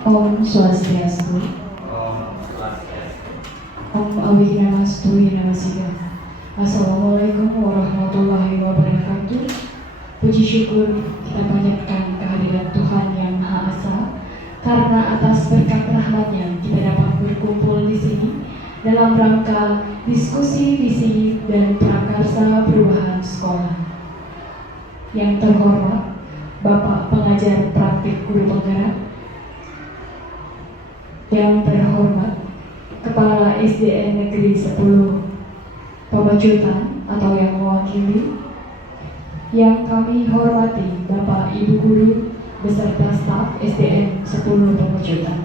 Om Swastiastu. Om Abhidhammastu Yinamasiga. Assalamualaikum warahmatullahi wabarakatuh. Puji syukur kita panjatkan kehadiran Tuhan Yang Maha Esa, karena atas berkat rahmat-Nya kita dapat berkumpul di sini dalam rangka diskusi visi dan prakarsa perubahan sekolah. Yang terhormat Bapak Pengajar Praktik Guru Penggerak, yang terhormat Kepala SDN Negeri 10 Pemajutan atau yang mewakili, yang kami hormati Bapak Ibu Guru beserta staf SDN 10 Pemajutan.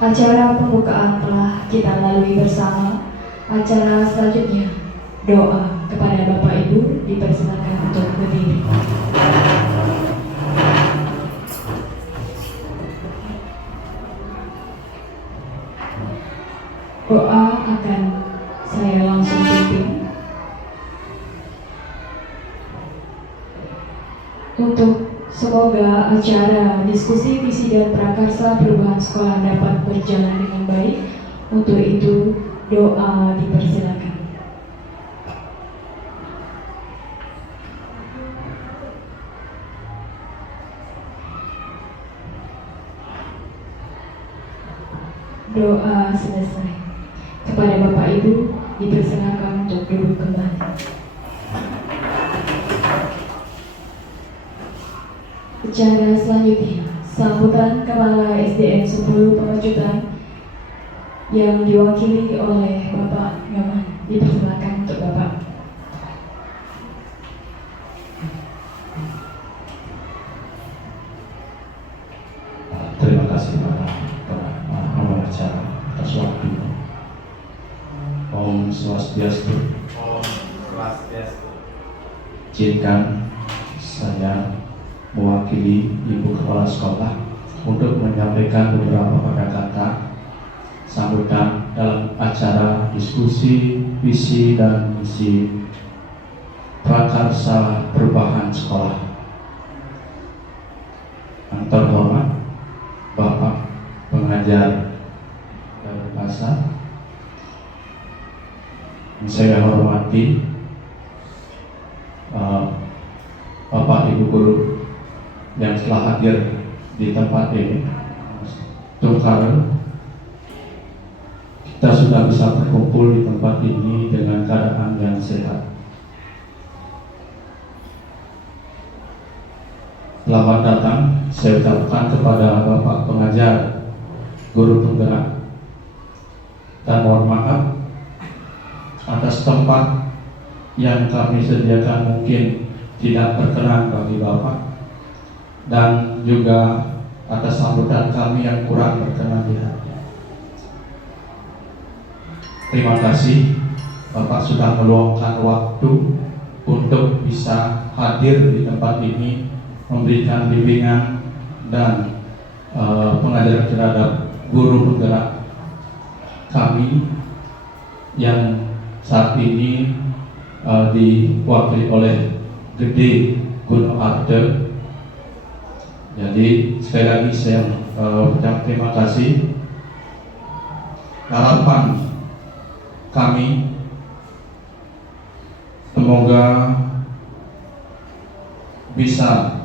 Acara pembukaan telah kita lalui bersama. Acara selanjutnya, doa kepada Bapak Ibu dipersilakan untuk berdiri. Doa akan saya langsung pimpin. Untuk semoga acara diskusi visi dan prakarsa perubahan sekolah dapat berjalan dengan baik. Untuk itu doa dipersilakan. Doa selesai. Kepada Bapak Ibu dipersilakan untuk duduk kembali. Acara selanjutnya, sambutan Kepala SDN 10 Pemajutan yang diwakili oleh Bapak Nyoman. Dipersilakan untuk Bapak. Terima kasih para acara atas waktunya. Om Swastiastu. Izinkan saya mewakili Ibu Kepala Sekolah untuk menyampaikan beberapa kata-kata sambutan dalam acara diskusi visi dan misi prakarsa perubahan sekolah. Yang terhormat Bapak Pengajar Bahasa, yang saya hormati Bapak Ibu Guru yang telah hadir di tempat ini. Karena kita sudah bisa berkumpul di tempat ini dengan keadaan yang sehat. Selamat datang saya ucapkan kepada Bapak Pengajar Guru Penggerak, dan mohon maaf atas tempat yang kami sediakan mungkin tidak berkenan bagi Bapak, dan juga atas sambutan kami yang kurang berkenan di hati. Terima kasih Bapak sudah meluangkan waktu untuk bisa hadir di tempat ini, memberikan bimbingan dan pengajaran terhadap guru penggerak kami yang saat ini diwakili oleh Gede Gunung Arte. Jadi sekali lagi saya ucap terima kasih. Harapan kami semoga bisa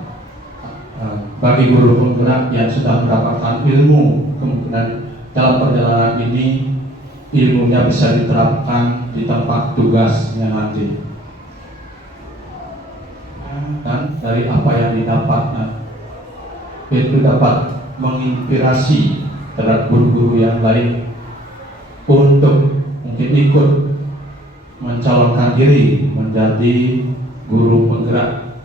bagi guru penggerak yang sudah mendapatkan ilmu, kemungkinan dalam perjalanan ini ilmunya bisa diterapkan di tempat tugasnya nanti, dan dari apa yang didapat itu dapat menginspirasi terhadap guru-guru yang lain untuk mungkin ikut mencalonkan diri menjadi guru penggerak.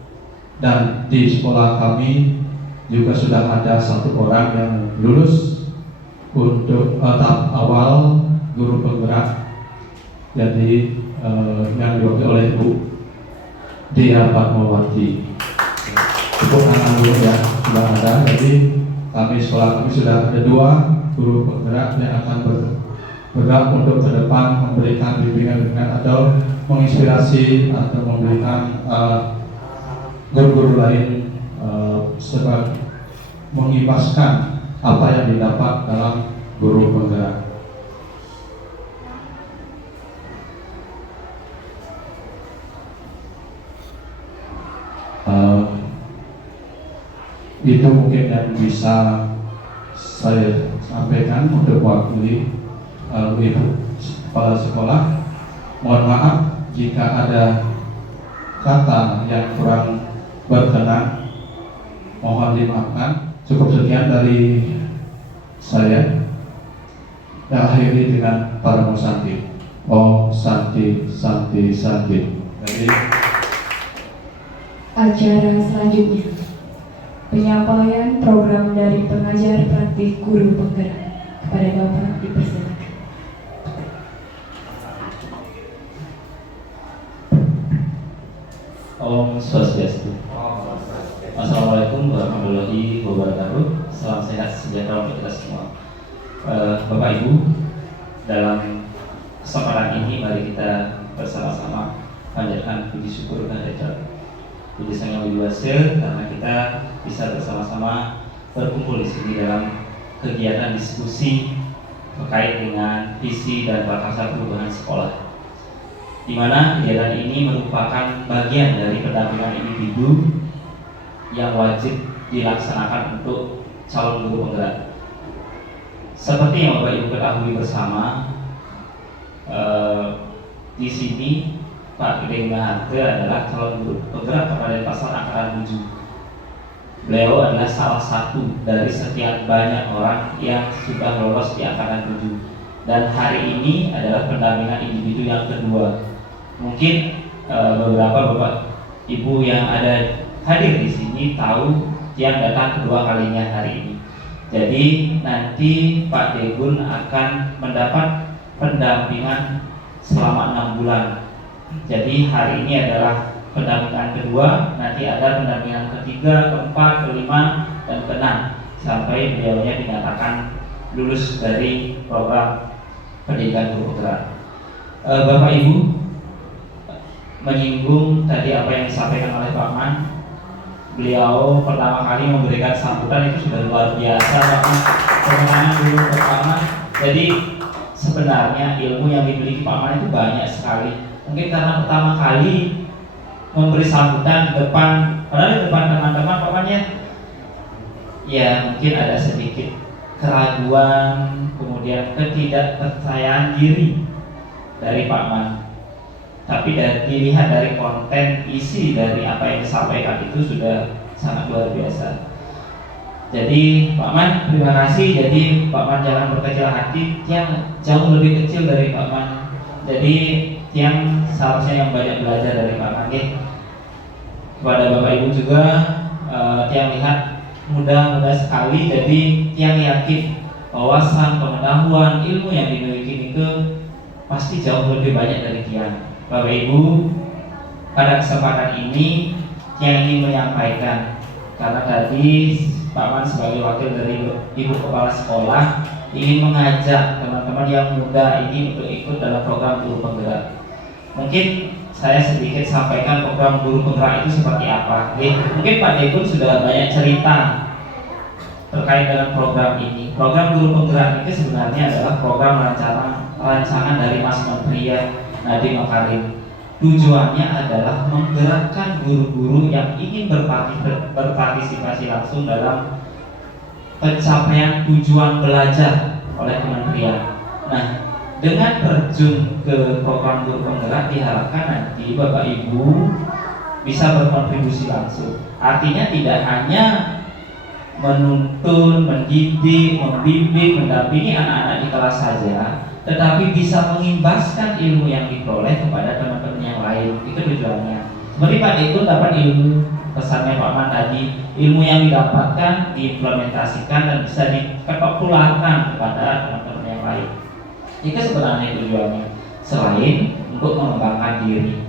Dan di sekolah kami juga sudah ada satu orang yang lulus untuk tahap awal guru penggerak. Jadi yang diwakili oleh Bu Dia Fatmawati. Tepuk tangan dulu ya, sudah ada. Jadi sekolah kami sudah ada 2 guru penggerak yang akan bergerak untuk ke depan memberikan bimbingan atau menginspirasi atau memberikan guru-guru lain sebab mengibaskan apa yang didapat dalam guru penggerak. Itu mungkin yang bisa saya sampaikan untuk mewakili Ibu Kepala Sekolah. Mohon maaf jika ada kata yang kurang berkenan, mohon dimaafkan. Cukup sekian dari saya. Yang akhiri dengan para musanti. Om Santi Santi Santi. Jadi Acara selanjutnya, penyampaian program dari pengajar praktik guru penggerak. Kepada Bapak dipersilakan. Om Swastiastu. Assalamualaikum warahmatullahi wabarakatuh. Salam sehat sejahtera untuk kita semua. Bapak Ibu, dalam kesempatan ini mari kita bersama-sama panjatkan puji syukur kehadirat Puji Sang Yang Widi Wase karena kita bisa bersama-sama berkumpul di sini dalam kegiatan diskusi terkait dengan visi dan prakarsa perubahan sekolah, di mana kegiatan ini merupakan bagian dari pendampingan individu yang wajib dilaksanakan untuk calon guru penggerak. Seperti yang Bapak Ibu ketahui bersama, di sini Pak Gede Ngaharte adalah calon guru penggerak Kabupaten Pasar Angkatan 7. Beliau adalah salah satu dari sekian banyak orang yang sudah lolos di Angkatan 7. Dan hari ini adalah pendampingan individu yang kedua. Mungkin beberapa Bapak Ibu yang ada hadir di sini tahu yang datang kedua kalinya hari ini. Jadi nanti Pak Degun akan mendapat pendampingan selama 6 bulan. Jadi hari ini adalah pendampingan kedua, nanti ada pendampingan ketiga, keempat, kelima, dan keenam sampai beliaunya dinyatakan lulus dari program pendidikan guru penggerak. Bapak Ibu menyinggung tadi apa yang disampaikan oleh Pak Man. Beliau pertama kali memberikan sambutan itu sudah luar biasa, Pak Man. Kemenangan dulu pertama. Jadi sebenarnya ilmu yang dimiliki Pak Man itu banyak sekali. Mungkin karena pertama kali memberi sambutan di depan, padahal di depan teman-teman Pak Man ya mungkin ada sedikit keraguan, kemudian ketidakpercayaan diri dari Pak Man. Tapi dilihat dari konten isi dari apa yang disampaikan itu sudah sangat luar biasa. Jadi Pak Man terima kasih. Jadi Pak Man jangan berkecil hati, yang jauh lebih kecil dari Pak Man. Jadi yang seharusnya yang banyak belajar dari Pak Man. Kepada Bapak Ibu juga yang lihat muda sekali. Jadi yang yakin wawasan, pengetahuan, ilmu yang dimiliki itu pasti jauh lebih banyak dari Tiang. Bapak Ibu, pada kesempatan ini yang ingin menyampaikan, karena tadi Pak Man sebagai wakil dari Ibu Kepala Sekolah ingin mengajak teman-teman yang muda ini untuk ikut dalam program guru penggerak. Mungkin saya sedikit sampaikan program guru penggerak itu seperti apa. Mungkin Pak Degun sudah banyak cerita terkait dengan program ini. Program guru penggerak ini sebenarnya adalah program rancangan dari Mas Menteri Nadiem Makarim. Tujuannya adalah menggerakkan guru-guru yang ingin berpartisipasi langsung dalam pencapaian tujuan belajar oleh kementerian. Nah, dengan terjun ke program guru penggerak diharapkan nanti Bapak Ibu bisa berkontribusi langsung. Artinya tidak hanya menuntun, mendidik, membimbing, mendampingi anak-anak di kelas saja, tetapi bisa mengimbaskan ilmu yang diperoleh kepada teman-teman yang lain. Itu tujuannya. Seperti Pak Degun dapat ilmu, pesannya Pak Man tadi, ilmu yang didapatkan diimplementasikan dan bisa dikepopularkan kepada teman-teman yang lain. Itu sebenarnya tujuannya, selain untuk mengembangkan diri.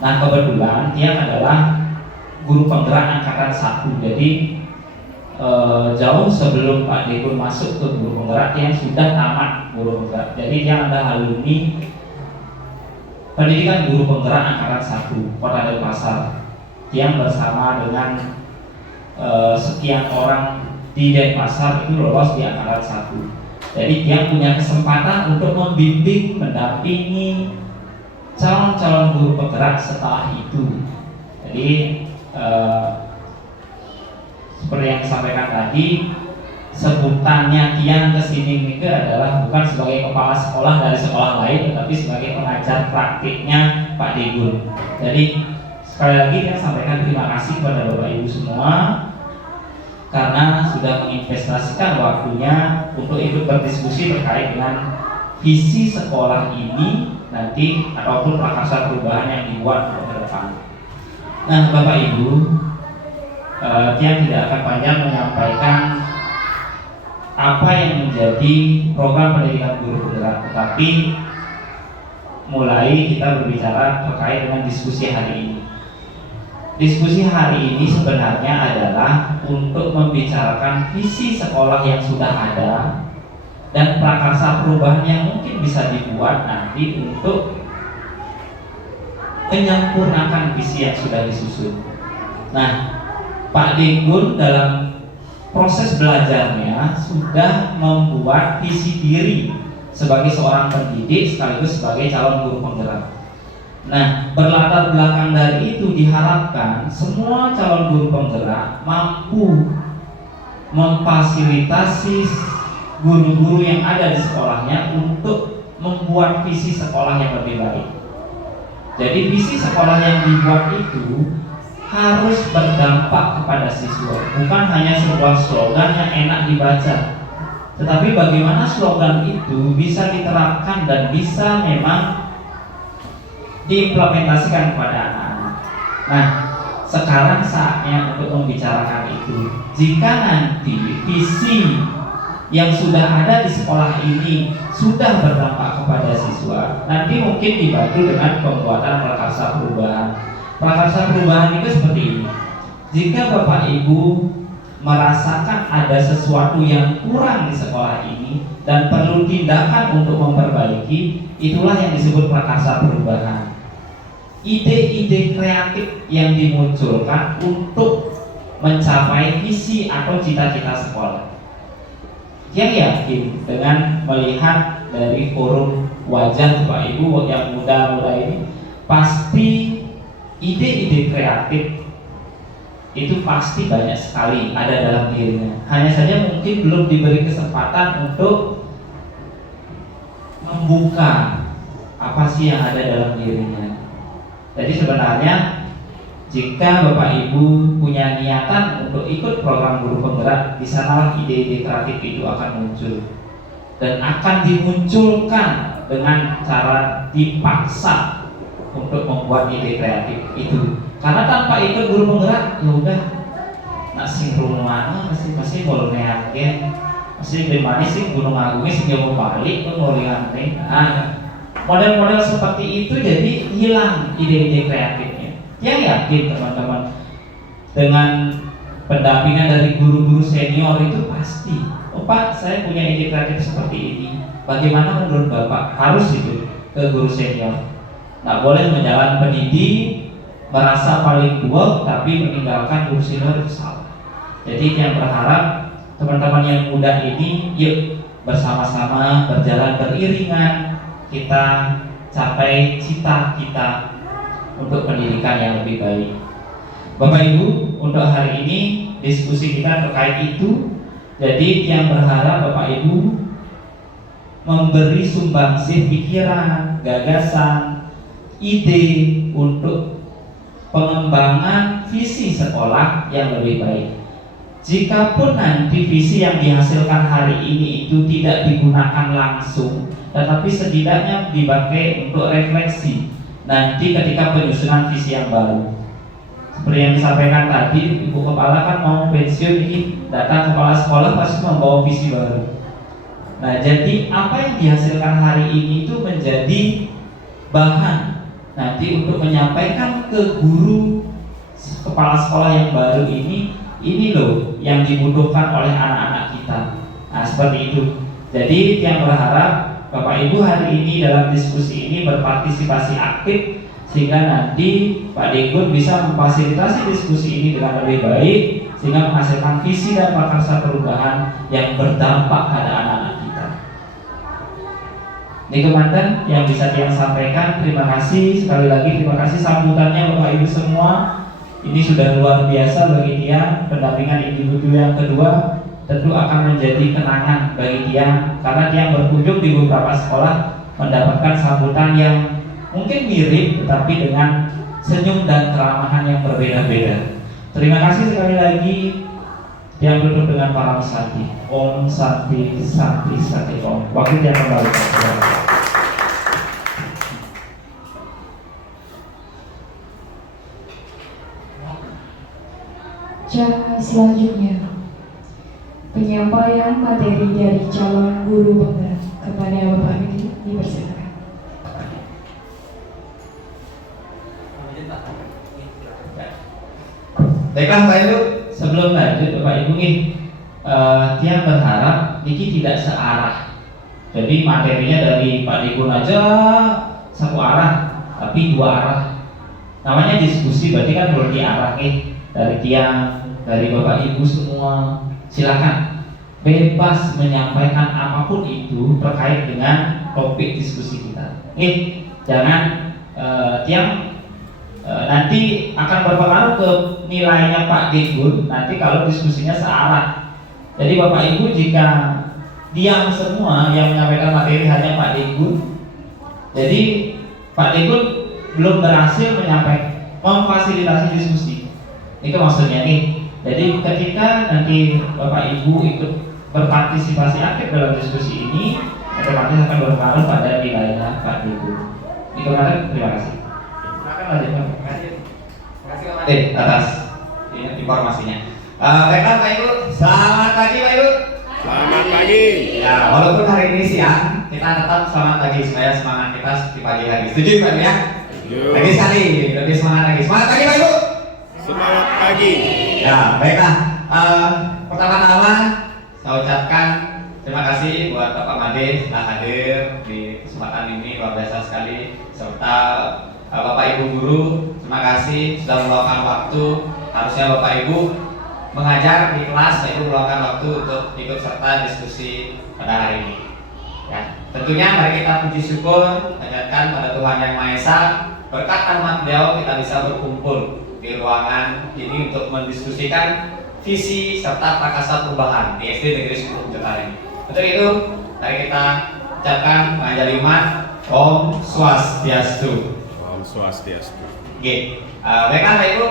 Nah, kebetulan dia adalah guru penggerak angkatan 1. Jadi jauh sebelum Pak Degun masuk ke guru penggerak, yang sudah tamat guru penggerak. Jadi dia adalah alumni pendidikan guru penggerak angkatan 1 Kota Denpasar yang bersama dengan sekian orang di Denpasar itu lolos di angkatan 1. Jadi yang punya kesempatan untuk membimbing, mendampingi calon-calon guru penggerak setelah itu. Jadi seperti yang disampaikan tadi, sebutannya Tian kesini Nike adalah bukan sebagai kepala sekolah dari sekolah lain, tetapi sebagai pengajar praktiknya Pak Degun. Jadi sekali lagi saya sampaikan terima kasih kepada Bapak Ibu semua karena sudah menginvestasikan waktunya untuk ikut berdiskusi terkait dengan visi sekolah ini nanti ataupun prakarsa perubahan yang dibuat ke depan. Nah, Bapak Ibu, Tian tidak akan panjang menyampaikan apa yang menjadi program pendidikan guru penggerak, tetapi mulai kita berbicara terkait dengan diskusi hari ini. Diskusi hari ini sebenarnya adalah untuk membicarakan visi sekolah yang sudah ada dan prakarsa perubahan yang mungkin bisa dibuat nanti untuk menyempurnakan visi yang sudah disusun. Nah, Pak Degun dalam proses belajarnya sudah membuat visi diri sebagai seorang pendidik sekaligus sebagai calon guru penggerak. Nah, berlatar belakang dari itu diharapkan semua calon guru penggerak mampu memfasilitasi guru-guru yang ada di sekolahnya untuk membuat visi sekolah yang lebih baik. Jadi visi sekolah yang dibuat itu harus berdampak kepada siswa, bukan hanya sebuah slogan yang enak dibaca, tetapi bagaimana slogan itu bisa diterapkan dan bisa memang diimplementasikan kepada anak-anak. Nah, sekarang saatnya untuk membicarakan itu. Jika nanti visi yang sudah ada di sekolah ini sudah berdampak kepada siswa, nanti mungkin dibantu dengan pembuatan prakarsa perubahan. Prakarsa perubahan itu seperti ini. Jika Bapak Ibu merasakan ada sesuatu yang kurang di sekolah ini dan perlu tindakan untuk memperbaiki, itulah yang disebut prakarsa perubahan. Ide-ide kreatif yang dimunculkan untuk mencapai visi atau cita-cita sekolah. Yang yakin dengan melihat dari forum wajah Bapak Ibu yang muda-muda ini, pasti ide-ide kreatif itu pasti banyak sekali ada dalam dirinya. Hanya saja mungkin belum diberi kesempatan untuk membuka apa sih yang ada dalam dirinya. Jadi sebenarnya jika Bapak Ibu punya niatan untuk ikut program guru penggerak, di sanalah ide-ide kreatif itu akan muncul dan akan dimunculkan dengan cara dipaksa untuk membuat ide kreatif itu. Karena tanpa ikut guru penggerak, ya udah nak sing rumah masih mau neaken, masih dimana sih gunung agungnya sih mau balik mau lihat. Model-model seperti itu jadi hilang ide-ide kreatifnya. Yang yakin teman-teman dengan pendampingan dari guru-guru senior itu pasti, oh Pak, saya punya ide kreatif seperti ini. Bagaimana menurut Bapak? Harus itu ke guru senior. Nggak boleh menjalan pendidik merasa paling tua tapi meninggalkan guru senior, itu salah. Jadi yang berharap teman-teman yang muda ini yuk bersama-sama berjalan beriringan kita capai cita kita untuk pendidikan yang lebih baik. Bapak Ibu, untuk hari ini diskusi kita terkait itu. Jadi yang berharap Bapak Ibu memberi sumbangsih pikiran, gagasan, ide untuk pengembangan visi sekolah yang lebih baik. Jikapun nanti visi yang dihasilkan hari ini itu tidak digunakan langsung, tetapi setidaknya dipakai untuk refleksi nanti ketika penyusunan visi yang baru. Seperti yang disampaikan tadi, Ibu Kepala kan mau pensiun, ini datang kepala sekolah pasti membawa visi baru. Nah, jadi apa yang dihasilkan hari ini itu menjadi bahan nanti untuk menyampaikan ke guru kepala sekolah yang baru ini loh yang dibutuhkan oleh anak-anak kita. Nah, seperti itu. Jadi yang berharap Bapak Ibu hari ini dalam diskusi ini berpartisipasi aktif, sehingga nanti Pak Digun bisa memfasilitasi diskusi ini dengan lebih baik, sehingga menghasilkan visi dan prakarsa perubahan yang berdampak pada anak-anak kita. Ini Komandan yang bisa Tiang sampaikan. Terima kasih sekali lagi, terima kasih sambutannya Bapak Ibu semua. Ini sudah luar biasa bagi Tiang. Pendampingan individu yang kedua tentu akan menjadi kenangan bagi Tiang, karena Tiang berkunjung di beberapa sekolah mendapatkan sambutan yang mungkin mirip tetapi dengan senyum dan keramahan yang berbeda-beda. Terima kasih sekali lagi. Tiang duduk dengan para santi. Om Santi Santi Santi Om. Waktu Tiang kembali. Selanjutnya, penyampaian materi dari calon guru penggerak kepada Bapak Edi dipersilakan. Baiklah Pak Ibu, sebelum lanjut Bapak Ibu nih, Tiang berharap Niki tidak searah. Jadi materinya dari Pak Digun aja satu arah, tapi dua arah. Namanya diskusi, berarti kan belum diarah nih. Dari Tiang, dari Bapak Ibu semua, silakan bebas menyampaikan apapun itu terkait dengan topik diskusi kita. Jangan Tiang nanti akan berpengaruh ke nilainya Pak Digun nanti kalau diskusinya searah. Jadi Bapak Ibu jika diam semua yang menyampaikan materi hanya Pak Digun, jadi Pak Digun belum berhasil menyampaikan memfasilitasi diskusi. Itu maksudnya nih. Jadi ketika nanti Bapak Ibu ikut berpartisipasi aktif dalam diskusi ini, otomatis akan berpengaruh pada nilainya Pak Digun. Itu kan, terima kasih. Silakan lanjutkan. Terima kasih Pak Made atas informasinya. Baiklah Pak Ibu, selamat pagi Pak Ibu. Selamat pagi. Ya, walaupun hari ini siang, kita tetap selamat pagi supaya semangat kita di pagi hari. Setuju Pak Ibu ya? Setuju. Lagi sekali, lebih semangat lagi. Semangat pagi Pak Ibu. Semangat pagi. Ya, baiklah. Pertama-tama saya ucapkan terima kasih buat Bapak Made telah hadir di kesempatan ini, luar biasa sekali. Serta Bapak Ibu guru, terima kasih sudah meluangkan waktu. Harusnya Bapak Ibu mengajar di kelas, Bapak Ibu meluangkan waktu untuk ikut serta diskusi pada hari ini. Ya, tentunya mari kita puji syukur panjatkan pada Tuhan Yang Maha Esa. Berkat rahmat Beliau kita bisa berkumpul di ruangan ini untuk mendiskusikan visi serta prakarsa perubahan di SD Negeri 10 Bukit ini. Untuk itu, mari kita ucapkan panjaliman Om Swastiastu. Om Swastiastu. Oke, baiklah Pak Ibu,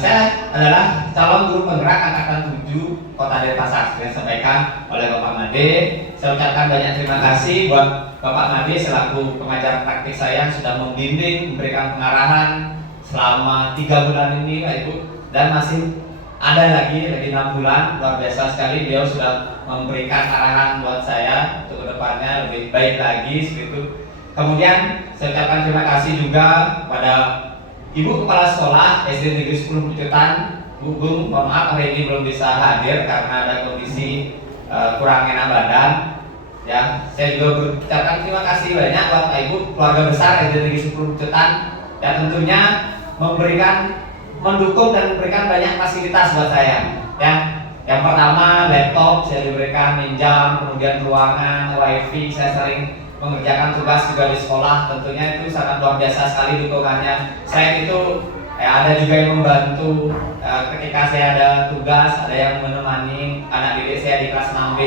saya adalah calon guru penggerak angkatan 7 Kota Denpasar. Seperti yang disampaikan oleh Bapak Made, saya ucapkan banyak terima kasih buat Bapak Made selaku pengajar praktik saya yang sudah membimbing, memberikan pengarahan selama 3 bulan ini Pak Ibu, dan masih ada lagi 6 bulan. Luar biasa sekali, beliau sudah memberikan arahan buat saya untuk kedepannya lebih baik lagi seperti itu. Kemudian saya ucapkan terima kasih juga pada Ibu Kepala Sekolah SD Negeri 10 Pucutan, Bu Gung. Mohon maaf hari ini belum bisa hadir karena ada kondisi kurang enak badan. Ya, saya juga berucapkan terima kasih banyak buat Ibu keluarga besar SD Negeri 10 Pucutan yang tentunya mendukung dan memberikan banyak fasilitas buat saya. Ya, yang pertama laptop saya diberikan, minjam, kemudian ruangan, wifi, saya sering mengerjakan tugas juga di sekolah. Tentunya itu sangat luar biasa sekali dukungannya. Saya itu ada juga yang membantu ketika saya ada tugas, ada yang menemani anak didik saya di kelas 6B.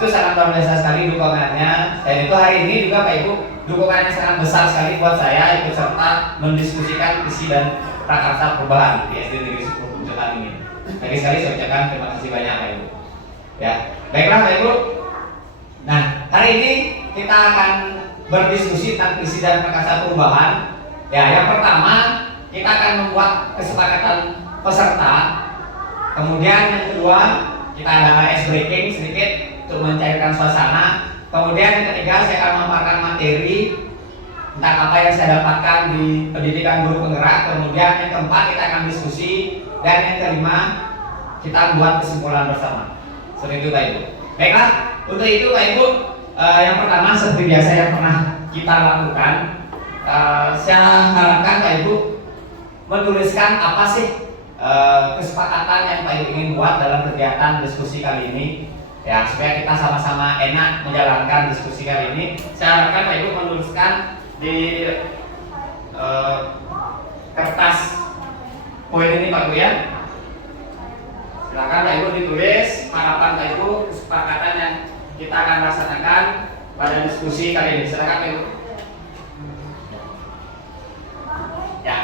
Itu sangat luar biasa sekali dukungannya. Dan itu hari ini juga Pak Ibu, dukungannya sangat besar sekali buat saya ikut serta mendiskusikan visi dan prakarsa perubahan di SD Negeri 10 Pucutan ini. Lagi sekali saya ucapkan terima kasih banyak Pak Ibu. Ya, baiklah Pak Ibu. Nah, hari ini kita akan berdiskusi tentang visi dan prakarsa perubahan. Ya, yang pertama kita akan membuat kesepakatan peserta. Kemudian yang kedua kita ada ice breaking sedikit untuk mencairkan suasana. Kemudian yang ketiga saya akan memaparkan materi tentang apa yang saya dapatkan di pendidikan guru penggerak. Kemudian yang keempat kita akan diskusi, dan yang kelima kita buat kesimpulan bersama. Seperti itu Pak Ibu. Baiklah, untuk itu Pak Ibu, yang pertama seperti biasa yang pernah kita lakukan, saya harapkan Pak Ibu menuliskan apa sih kesepakatan yang Pak Ibu ingin buat dalam kegiatan diskusi kali ini, ya, supaya kita sama-sama enak menjalankan diskusi kali ini. Saya harapkan Pak Ibu menuliskan di kertas poin ini Pak Ibu ya. Silakan Pak Ibu ditulis harapan Pak Ibu kesepakatan yang kita akan laksanakan pada diskusi kali ini. Silakan Pak Ibu. Ya.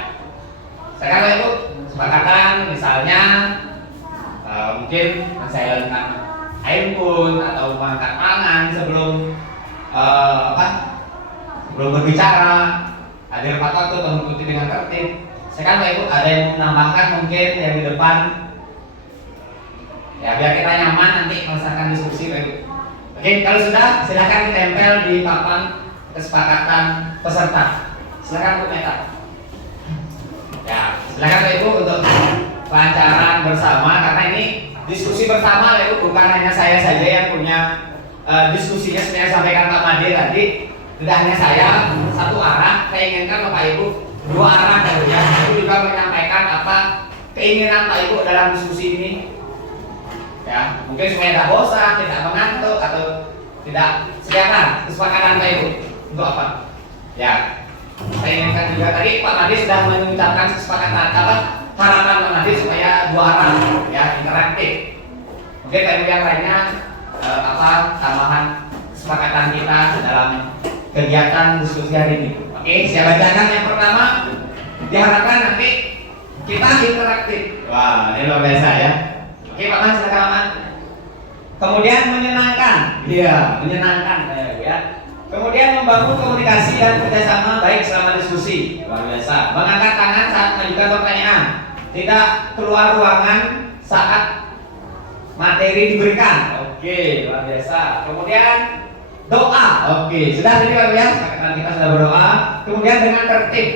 Silakan Pak Ibu. Kesepakatan misalnya mungkin mencairkan air pun atau mengangkat tangan sebelum sebelum berbicara, hadir tepat waktu atau mengikuti dengan tertib. Sekarang Pak Ibu ada yang menambahkan mungkin yang di depan, ya biar kita nyaman nanti melaksanakan diskusi Pak Ibu. Oke, kalau sudah silakan ditempel di papan kesepakatan peserta. Silakan Bu Meta. Ya, silakan Pak Ibu untuk kelancaran bersama, karena ini diskusi bersama Pak Ibu, bukan hanya saya saja yang punya diskusinya seperti yang sampaikan Pak Made tadi. Tidak hanya saya satu arah, saya inginkan Bapak Ibu dua arah Pak Ibu ya. Ibu juga menyampaikan apa keinginan Pak Ibu dalam diskusi ini. Ya, mungkin supaya tidak bosan, tidak mengantuk atau tidak silakan kesepakatan Pak Ibu untuk apa? Ya, saya inginkan juga tadi Pak Made sudah mengucapkan kesepakatan apa harapan Pak Made supaya dua arah ya, interaktif. Mungkin Pak Ibu yang lainnya tambahan kesepakatan kita dalam kegiatan diskusi hari ini. Oke, saya bacakan yang pertama. Diharapkan nanti kita interaktif. Wah, ini luar biasa ya. Oke, Pak Man, silakan Pak Man. Kemudian menyenangkan. Iya, menyenangkan ya. Kemudian membangun komunikasi dan kerjasama baik selama diskusi. Luar biasa. Mengangkat tangan saat mengajukan pertanyaan. Tidak keluar ruangan saat materi diberikan. Oke, luar biasa. Kemudian doa. Oke, sudah tadi Pak ya. Sekarang kita sudah berdoa. Kemudian dengan tertib,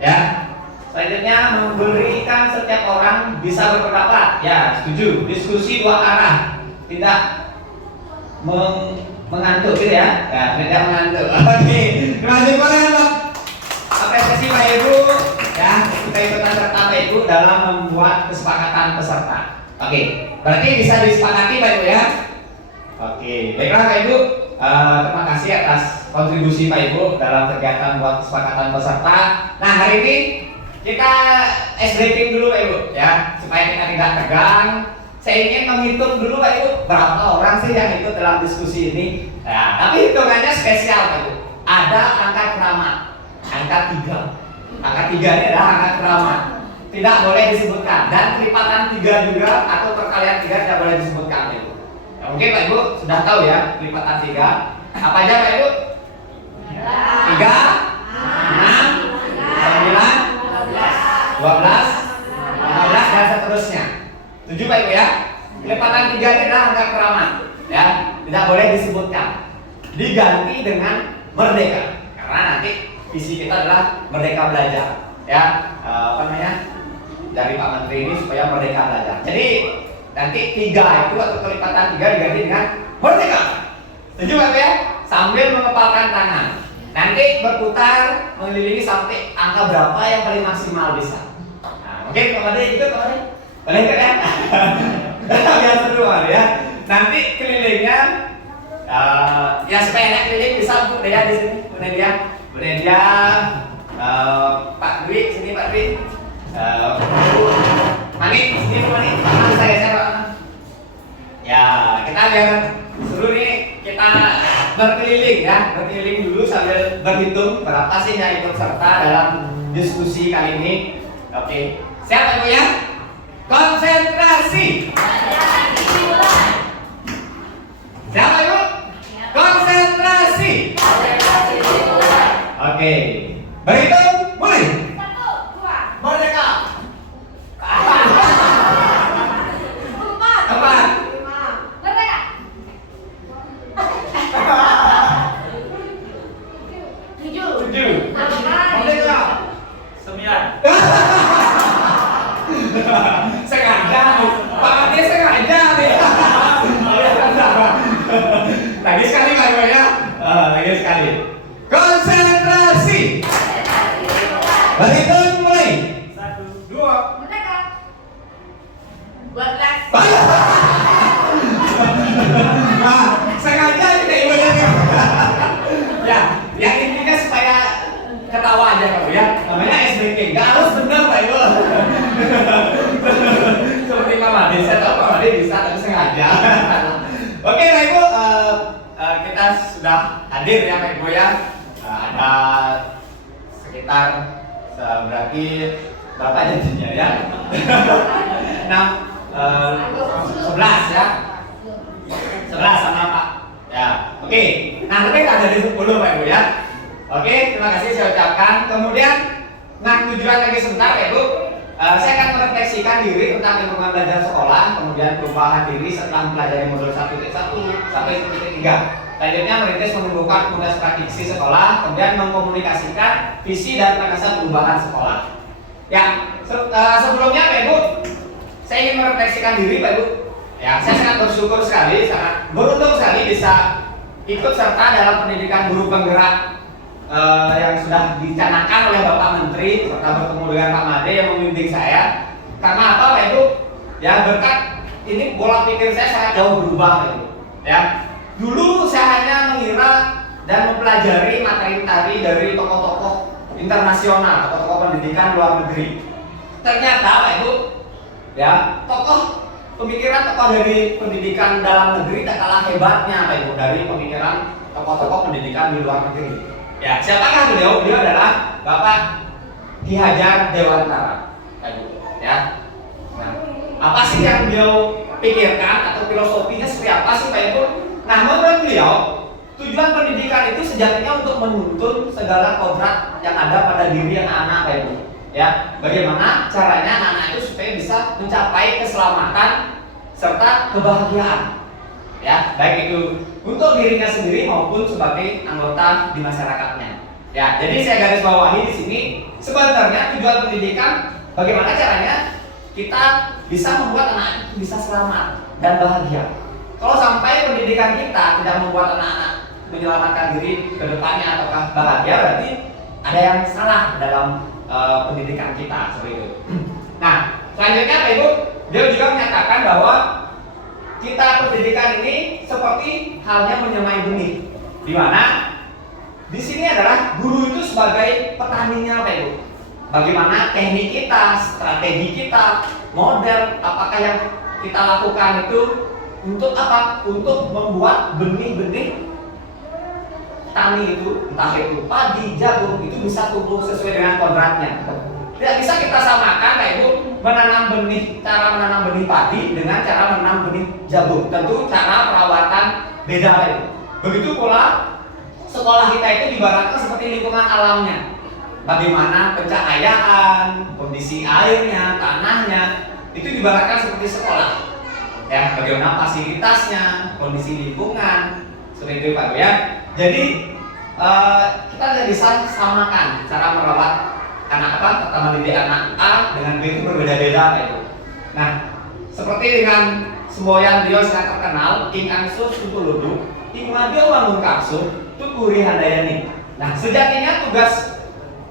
ya. Selanjutnya memberikan setiap orang bisa berpendapat. Ya, setuju. Diskusi dua arah. Tidak mengantuk gitu ya. Ya, tidak mengantuk. Oke. Terima kasih Pak. Apresiasi Pak Ibu ya, kita ikutan serta Pak Ibu dalam membuat kesepakatan peserta. Oke, berarti bisa disepakati Pak Ibu ya. Oke, baiklah Pak Ibu. Terima kasih atas kontribusi Pak Ibu dalam kegiatan buat kesepakatan peserta. Nah, hari ini kita ice breaking dulu Pak Ibu ya, supaya kita tidak tegang. Saya ingin menghitung dulu Pak Ibu berapa orang sih yang ikut dalam diskusi ini. Ya, tapi hitungannya spesial Pak Ibu. Ada angka keramat, angka 3. Angka 3 ini adalah angka keramat. Tidak boleh disebutkan, dan kelipatan 3 juga atau perkalian 3 tidak boleh disebutkan Pak Ibu. Ya, mungkin Pak Ibu sudah tahu ya kelipatan 3. Apa aja Pak Ibu? 3, 6, 9, 12, 15 dan seterusnya. 7 Pak Ibu ya. Kelipatan 3 ini adalah angka keramat ya, tidak boleh disebutkan. Diganti dengan merdeka. Karena nanti visi kita adalah merdeka belajar ya. Dari Pak Menteri ini supaya merdeka belajar. Jadi nanti 3 itu atau kelipatan 3 diganti dengan merdeka. Setuju Pak Ibu ya? Sambil mengepalkan tangan. Nanti berputar mengelilingi sampai angka berapa yang paling maksimal bisa. Nah, oke, Pak Made ikut Pak Made? Boleh ikut ya? Biar seru ya. Nanti kelilingnya ya supaya enak keliling bisa Bu Dea di sini, Bu Nadia, Bu Nadia, Pak Dwi sini Pak Dwi, Mani sini Bu Mani, saya Pak. Ya kita biar seru nih, kita berkeliling ya, berkeliling dulu sambil berhitung berapa sih yang ikut serta dalam diskusi kali ini. Oke, siap Ibu ya? Konsentrasi. Siapa Ibu? Konsentrasi. Oke. Berhitung mulai. 1, 2, Merdeka. 4, 4. 5, merdeka. 7, 7. 8, Merdeka. 9. Sengaja, Pak Ade sengaja nih. Tadi sekali Pak Ibu ya. Berhitung mulai. 1, 2. Merdeka. 12. Nah, sengaja ini ibaratnya. Ya, yang intinya supaya ketawa aja kamu ya. Namanya SBK. Gak harus benar Pak Ibu. Seperti Pak Made, saya tahu Pak Made bisa tapi sengaja. Oke Pak Ibu, kita sudah hadir ya Pak Ibu ya. Ada sekitar berarti berapa janjinya ya? 11 ya. 11 sama Pak. Ya, oke. Nah, tapi kan dari 10 Pak Ibu ya. Oke, terima kasih saya ucapkan. Kemudian, nah tujuan lagi sebentar Pak Ibu. Saya akan merefleksikan diri tentang lingkungan belajar sekolah, kemudian perubahan diri setelah mempelajari modul 1.1 sampai 1.3. Selanjutnya merintis menumbuhkan komunitas praktisi sekolah, kemudian mengkomunikasikan visi dan pengesahan perubahan sekolah. Ya, sebelumnya Pak Ibu, saya ingin merefleksikan diri Pak Ibu. Ya, saya sangat bersyukur sekali, sangat beruntung sekali bisa ikut serta dalam pendidikan guru penggerak yang sudah dicanangkan oleh Bapak Menteri serta bertemu dengan Pak Made yang membimbing saya. Karena apa Pak Ibu? Ya berkat ini pola pikir saya sangat jauh berubah Pak Ibu. Ya, dulu saya hanya mengira dan mempelajari materi-materi dari tokoh-tokoh internasional atau tokoh pendidikan luar negeri. Ternyata Pak Ibu, ya tokoh pemikiran tokoh dari pendidikan dalam negeri tak kalah hebatnya Pak Ibu dari pemikiran tokoh-tokoh pendidikan di luar negeri. Ya, siapakah beliau? Beliau adalah Bapak Ki Hajar Dewantara, Pak Ibu. Ya. Nah, apa sih yang beliau pikirkan atau filosofinya seperti apa sih Pak Ibu? Nah, menurut beliau, tujuan pendidikan itu sejatinya untuk menuntun segala kodrat yang ada pada diri anak-anak Pak Ibu. Ya, bagaimana caranya anak-anak itu supaya bisa mencapai keselamatan serta kebahagiaan. Ya, baik itu untuk dirinya sendiri maupun sebagai anggota di masyarakatnya. Ya, jadi saya garis bawahi di sini sebenarnya tujuan pendidikan bagaimana caranya kita bisa membuat anak itu bisa selamat dan bahagia. Kalau sampai pendidikan kita tidak membuat anak-anak menyelamatkan diri ke depannya ataukah bahagia, berarti ada yang salah dalam pendidikan kita seperti itu. Nah, selanjutnya Pak Ibu, dia juga menyatakan bahwa kita pendidikan ini seperti halnya menyemai benih, di mana di sini adalah guru itu sebagai petaninya Pak Ibu. Bagaimana teknik kita, strategi kita, model apakah yang kita lakukan itu untuk apa? Untuk membuat benih-benih tani itu, entah itu padi, jagung, itu bisa tumbuh sesuai dengan kodratnya. Tidak bisa kita samakan Pak Ibu menanam benih, cara menanam benih padi dengan cara menanam benih jagung. Tentu cara perawatan beda Pak Ibu. Begitu pula sekolah kita itu diibaratkan seperti lingkungan alamnya. Bagaimana pencahayaan, kondisi airnya, tanahnya, itu diibaratkan seperti sekolah. Ya, bagaimana fasilitasnya, kondisi lingkungan, seperti itu Pak Ibu ya. Jadi kita tidak bisa samakan cara merawat anak apa, atau mendidik anak A dengan B itu berbeda-beda Pak Ibu. Nah, seperti dengan semboyan beliau sangat terkenal, King Angso Suntuludu, King Madio Wangun Kapsul, Tukuri Handayani. Nah, sejatinya tugas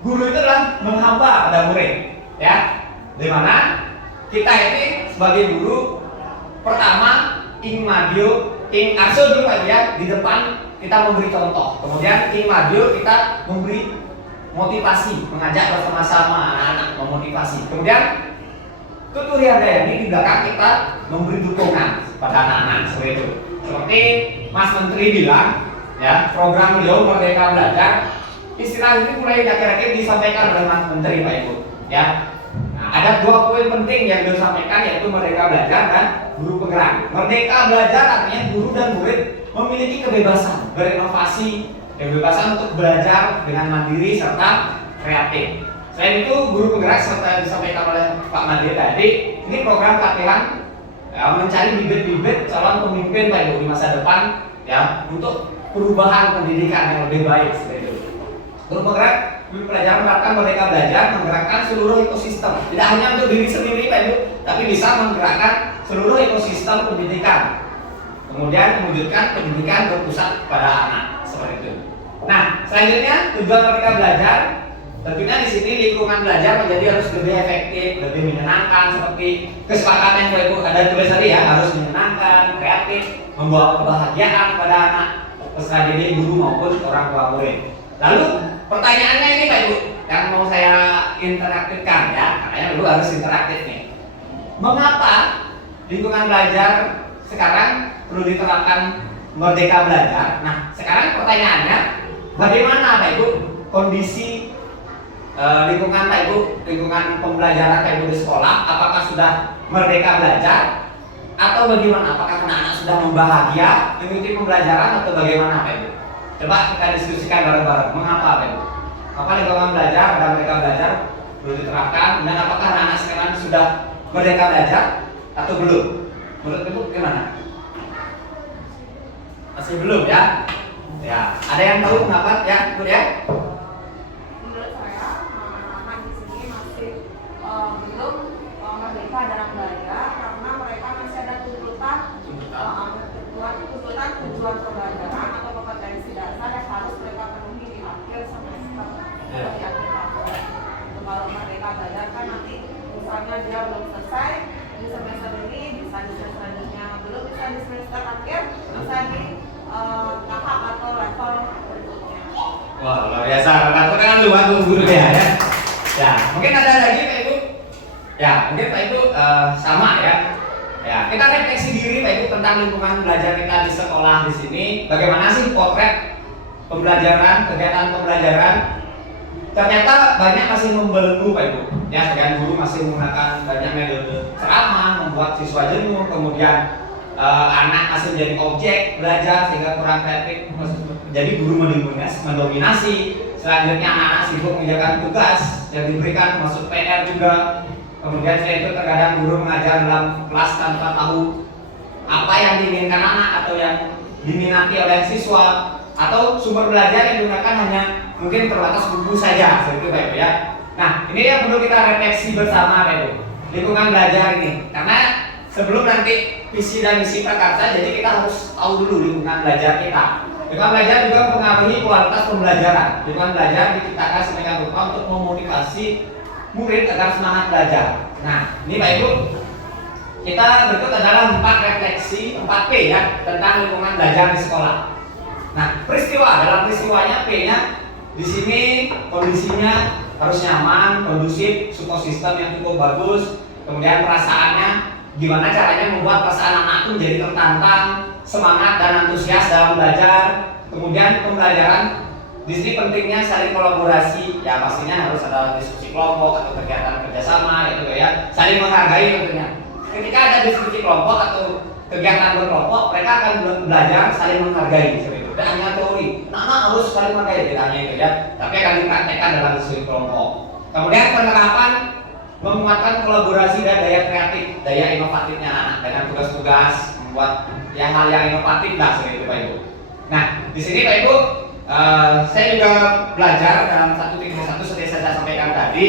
guru itu adalah menghamba pada murid, ya. Dimana kita ini sebagai guru pertama King Madio, King Angso dulu Pak ya, di depan kita memberi contoh. Kemudian King Madio kita memberi motivasi, mengajak bersama-sama anak-anak memotivasi. Kemudian Tuturi Handayani di belakang kita memberi dukungan pada anak-anak seperti itu. Seperti Mas Menteri bilang, ya program beliau Merdeka Belajar, istilah ini mulai akhir-akhir disampaikan oleh Mas Menteri Pak Ibu. Ya, nah, ada dua poin penting yang beliau sampaikan yaitu Merdeka Belajar dan guru penggerak. Merdeka Belajar artinya guru dan murid memiliki kebebasan berinovasi, kebebasan untuk belajar dengan mandiri serta kreatif. Selain itu, guru penggerak serta disampaikan oleh Pak Made tadi, ini program pelatihan mencari bibit-bibit calon pemimpin Pak Ibu di masa depan ya untuk perubahan pendidikan yang lebih baik seperti itu. Guru penggerak pelajaran menerapkan Merdeka Belajar menggerakkan seluruh ekosistem, tidak hanya untuk diri sendiri Pak Ibu, tapi bisa menggerakkan seluruh ekosistem pendidikan. Kemudian mewujudkan pendidikan berpusat pada anak seperti itu. Nah, selanjutnya tujuan Merdeka Belajar Tentunya di sini lingkungan belajar menjadi harus lebih efektif, lebih menyenangkan seperti kesepakatan yang Bapak Ibu ada tulis tadi ya, harus menyenangkan, kreatif, membawa kebahagiaan pada anak peserta didik, guru maupun orang tua murid. Lalu pertanyaannya ini Pak Ibu yang mau saya interaktifkan ya, makanya dulu harus interaktif nih. Mengapa lingkungan belajar sekarang perlu diterapkan merdeka belajar? Nah, sekarang pertanyaannya, bagaimana Pak Ibu kondisi lingkungan Pak Ibu, lingkungan pembelajaran Pak Ibu di sekolah? Apakah sudah merdeka belajar? Atau bagaimana? Apakah anak-anak sudah membahagia mengikuti pembelajaran atau bagaimana Pak Ibu? Coba kita diskusikan bareng-bareng. Mengapa Pak Ibu? Apa lingkungan belajar dan merdeka belajar perlu diterapkan? Dan apakah anak-anak sekarang sudah merdeka belajar atau belum? Menurut Ibu gimana? Masih belum ya? Ya, ada yang tahu pendapat ya, Ibu ya? Menurut saya, anak-anak di sini masih belum merdeka dalam belajar karena mereka masih ada tuntutan tujuan pembelajaran atau kompetensi dasar yang harus mereka penuhi di akhir semester, di akhir tahun. Kalau merdeka belajar kan nanti misalnya dia belum selesai di semester ini, bisa di semester selanjutnya, belum bisa di semester akhir, bisa di tahap atau level berikutnya. Wah, luar biasa. Tepuk tangan dulu buat guru ya. Ya, mungkin ada lagi Pak Ibu. Ya, mungkin Pak Ibu sama ya. Ya, kita refleksi diri Pak Ibu tentang lingkungan belajar kita di sekolah di sini. Bagaimana sih potret pembelajaran, kegiatan pembelajaran? Ternyata banyak masih membelenggu Pak Ibu. Ya, sebagian guru masih menggunakan banyak metode ceramah, membuat siswa jenuh, kemudian anak masih menjadi objek belajar sehingga kurang kreatif, jadi guru mendominasi. Selanjutnya anak-anak sibuk mengerjakan tugas yang diberikan, termasuk PR juga. Kemudian setelah itu terkadang guru mengajar dalam kelas tanpa tahu apa yang diinginkan anak atau yang diminati oleh siswa, atau sumber belajar yang digunakan hanya mungkin terbatas buku saja, seperti itu Pak Ibu ya. Nah, ini yang perlu kita refleksi bersama Pak Ibu, lingkungan belajar ini, karena sebelum nanti visi dan misi prakarsa, jadi kita harus tahu dulu lingkungan belajar kita. Lingkungan belajar juga mempengaruhi kualitas pembelajaran. Lingkungan belajar diciptakan sedemikian rupa untuk memotivasi murid agar semangat belajar. Nah, ini Pak Ibu, kita berikut adalah 4 refleksi, 4P ya, tentang lingkungan belajar di sekolah. Nah, dalam peristiwanya P-nya di sini kondisinya harus nyaman, kondusif, support system yang cukup bagus, kemudian perasaannya gimana caranya membuat perasaan anak itu menjadi tertantang, semangat dan antusias dalam belajar. Kemudian pembelajaran di sini pentingnya saling kolaborasi, ya pastinya harus ada diskusi kelompok atau kegiatan kerjasama gitu ya, saling menghargai tentunya. Ketika ada diskusi kelompok atau kegiatan berkelompok, mereka akan belajar saling menghargai seperti itu. Tidak hanya teori, anak harus saling menghargai, tidak hanya itu ya, tapi akan dipraktekkan dalam diskusi kelompok. Kemudian penerapan menguatkan kolaborasi dan daya kreatif, daya inovatifnya anak dengan tugas-tugas membuat hal yang inovatif lah seperti itu Pak Ibu. Nah, di sini Pak Ibu, saya juga belajar dalam 1.1 seperti saya sampaikan tadi,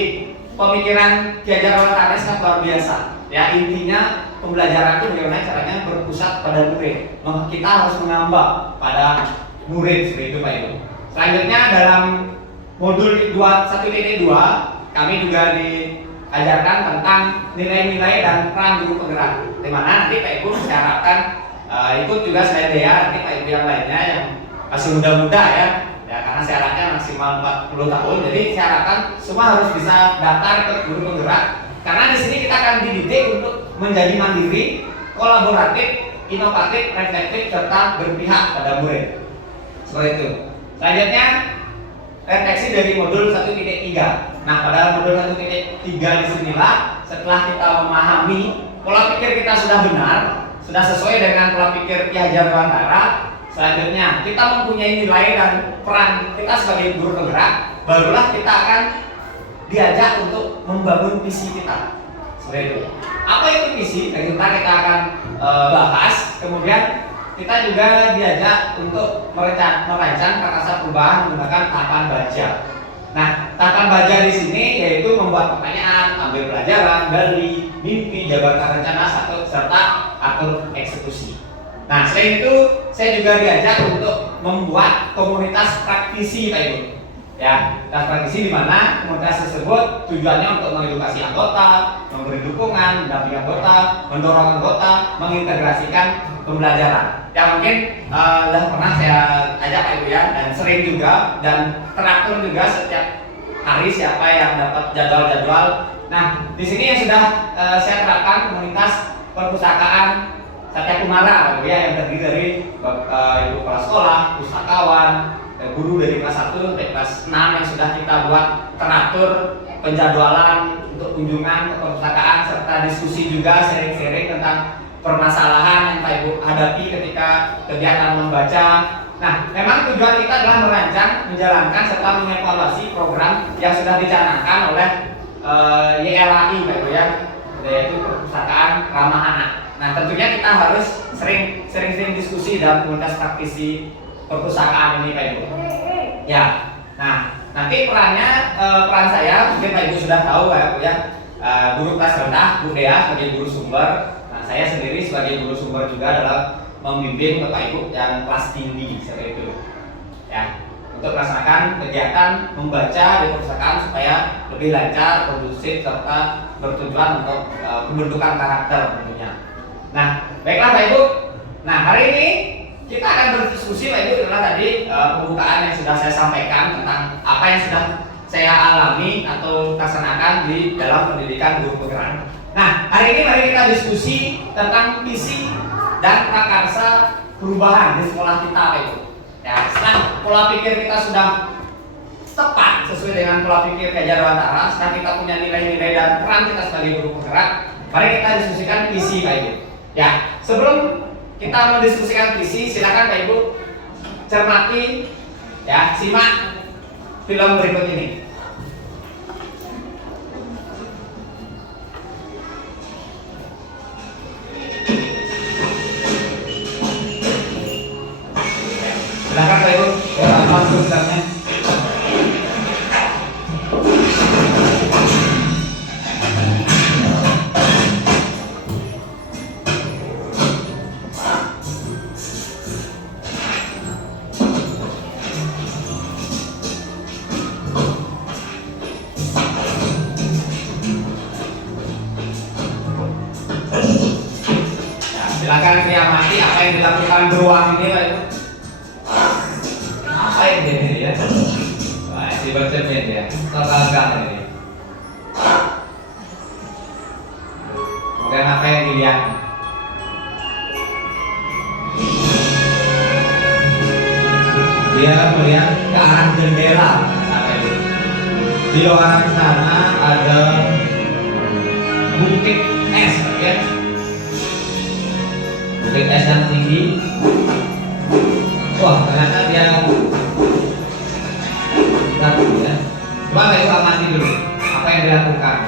pemikiran Ki Hajar Dewantara sangat luar biasa. Ya, intinya pembelajaran itu bagaimana caranya berpusat pada murid. Kita harus mengambang pada murid seperti itu Pak Ibu. Selanjutnya dalam modul 1.2 kami juga diajarkan tentang nilai-nilai dan peran guru penggerak. Di mana nanti Pak Ibu saya harapkan ikut juga selain Dea, nanti Pak Ibu yang lainnya yang masih muda-muda ya, karena syaratnya maksimal 40 tahun. Jadi saya harapkan semua harus bisa daftar ke guru penggerak. Karena di sini kita akan dididik untuk menjadi mandiri, kolaboratif, inovatif, reflektif, serta berpihak pada murid. Seperti itu. Selanjutnya refleksi dari modul 1.3. Nah, pada modul 1.3 disinilah setelah kita memahami pola pikir kita sudah benar, sudah sesuai dengan pola pikir Ki Hajar Dewantara. Selanjutnya kita mempunyai nilai dan peran kita sebagai guru penggerak, barulah kita akan diajak untuk membangun visi kita. Seperti itu. Apa itu visi? Kita akan bahas. Kemudian kita juga diajak untuk merancang prakarsa perubahan menggunakan tahapan baja. Nah, tahapan baja di sini yaitu membuat pertanyaan, ambil pelajaran, gali, mimpi, jabarkan rencana, serta atur eksekusi. Nah, selain itu saya juga diajak untuk membuat komunitas praktisi Pak Ibu. Ya, transparansi di mana komunitas tersebut tujuannya untuk mengedukasi anggota, memberi dukungan, mendampingi anggota, mendorong anggota, mengintegrasikan pembelajaran. Ya mungkin udah pernah saya ajak Pak Ibu ya, dan sering juga dan teratur juga setiap hari siapa yang dapat jadwal-jadwal. Nah, di sini yang sudah saya terapkan komunitas perpustakaan Satya Kumara Pak Ibu ya, yang terdiri dari ibu kepala sekolah, pustakawan, guru dari kelas 1 sampai kelas 6 yang sudah kita buat teratur penjadwalan untuk kunjungan ke perpustakaan serta diskusi juga sharing-sharing tentang permasalahan yang Pak Ibu hadapi ketika kegiatan membaca. Nah, memang tujuan kita adalah merancang, menjalankan serta mengevaluasi program yang sudah dicanangkan oleh YLAI Pak Ibu ya, yaitu perpustakaan ramah anak. Nah, tentunya kita harus sering-sering diskusi dalam komunitas praktisi perpustakaan ini Pak Ibu. Ya, nah nanti peran saya mungkin Pak Ibu sudah tahu Pak Ibu ya, guru kelas rendah, Bu Dea sebagai guru sumber. Nah, saya sendiri sebagai guru sumber juga adalah membimbing Bapak Ibu yang kelas tinggi seperti itu. Ya, untuk melaksanakan kegiatan membaca di perpustakaan supaya lebih lancar, kondusif serta bertujuan untuk pembentukan karakter tentunya. Nah, baiklah Pak Ibu. Nah, hari ini kita akan berdiskusi Pak Ibu adalah tadi pembukaan yang sudah saya sampaikan tentang apa yang sudah saya alami atau laksanakan di dalam pendidikan guru penggerak. Nah, hari ini mari kita diskusi tentang visi dan prakarsa perubahan di sekolah kita Pak Ibu. Ya, setelah pola pikir kita sudah tepat sesuai dengan pola pikir Gajah Dewantara, setelah kita punya nilai-nilai dan peran kita sebagai guru penggerak, mari kita diskusikan visi Pak Ibu. Ya, sebelum kita mendiskusikan visi, silakan Pak Ibu cermati ya, simak film berikut ini. Silakan Pak Ibu, masuk filmnya. Silakan diamati apa yang dilakukan beruang ini Pak Ibu. Apa ini ya? Wah, si bercermin ya, teragak ini. Kemudian apa yang dilihat? Dia melihat ke arah jendela. Di luar sana ada bukit es, ya. Bukit es yang tinggi. Wah, ternyata dia ragu ya. Coba Pak Ibu amati dulu apa yang dilakukan.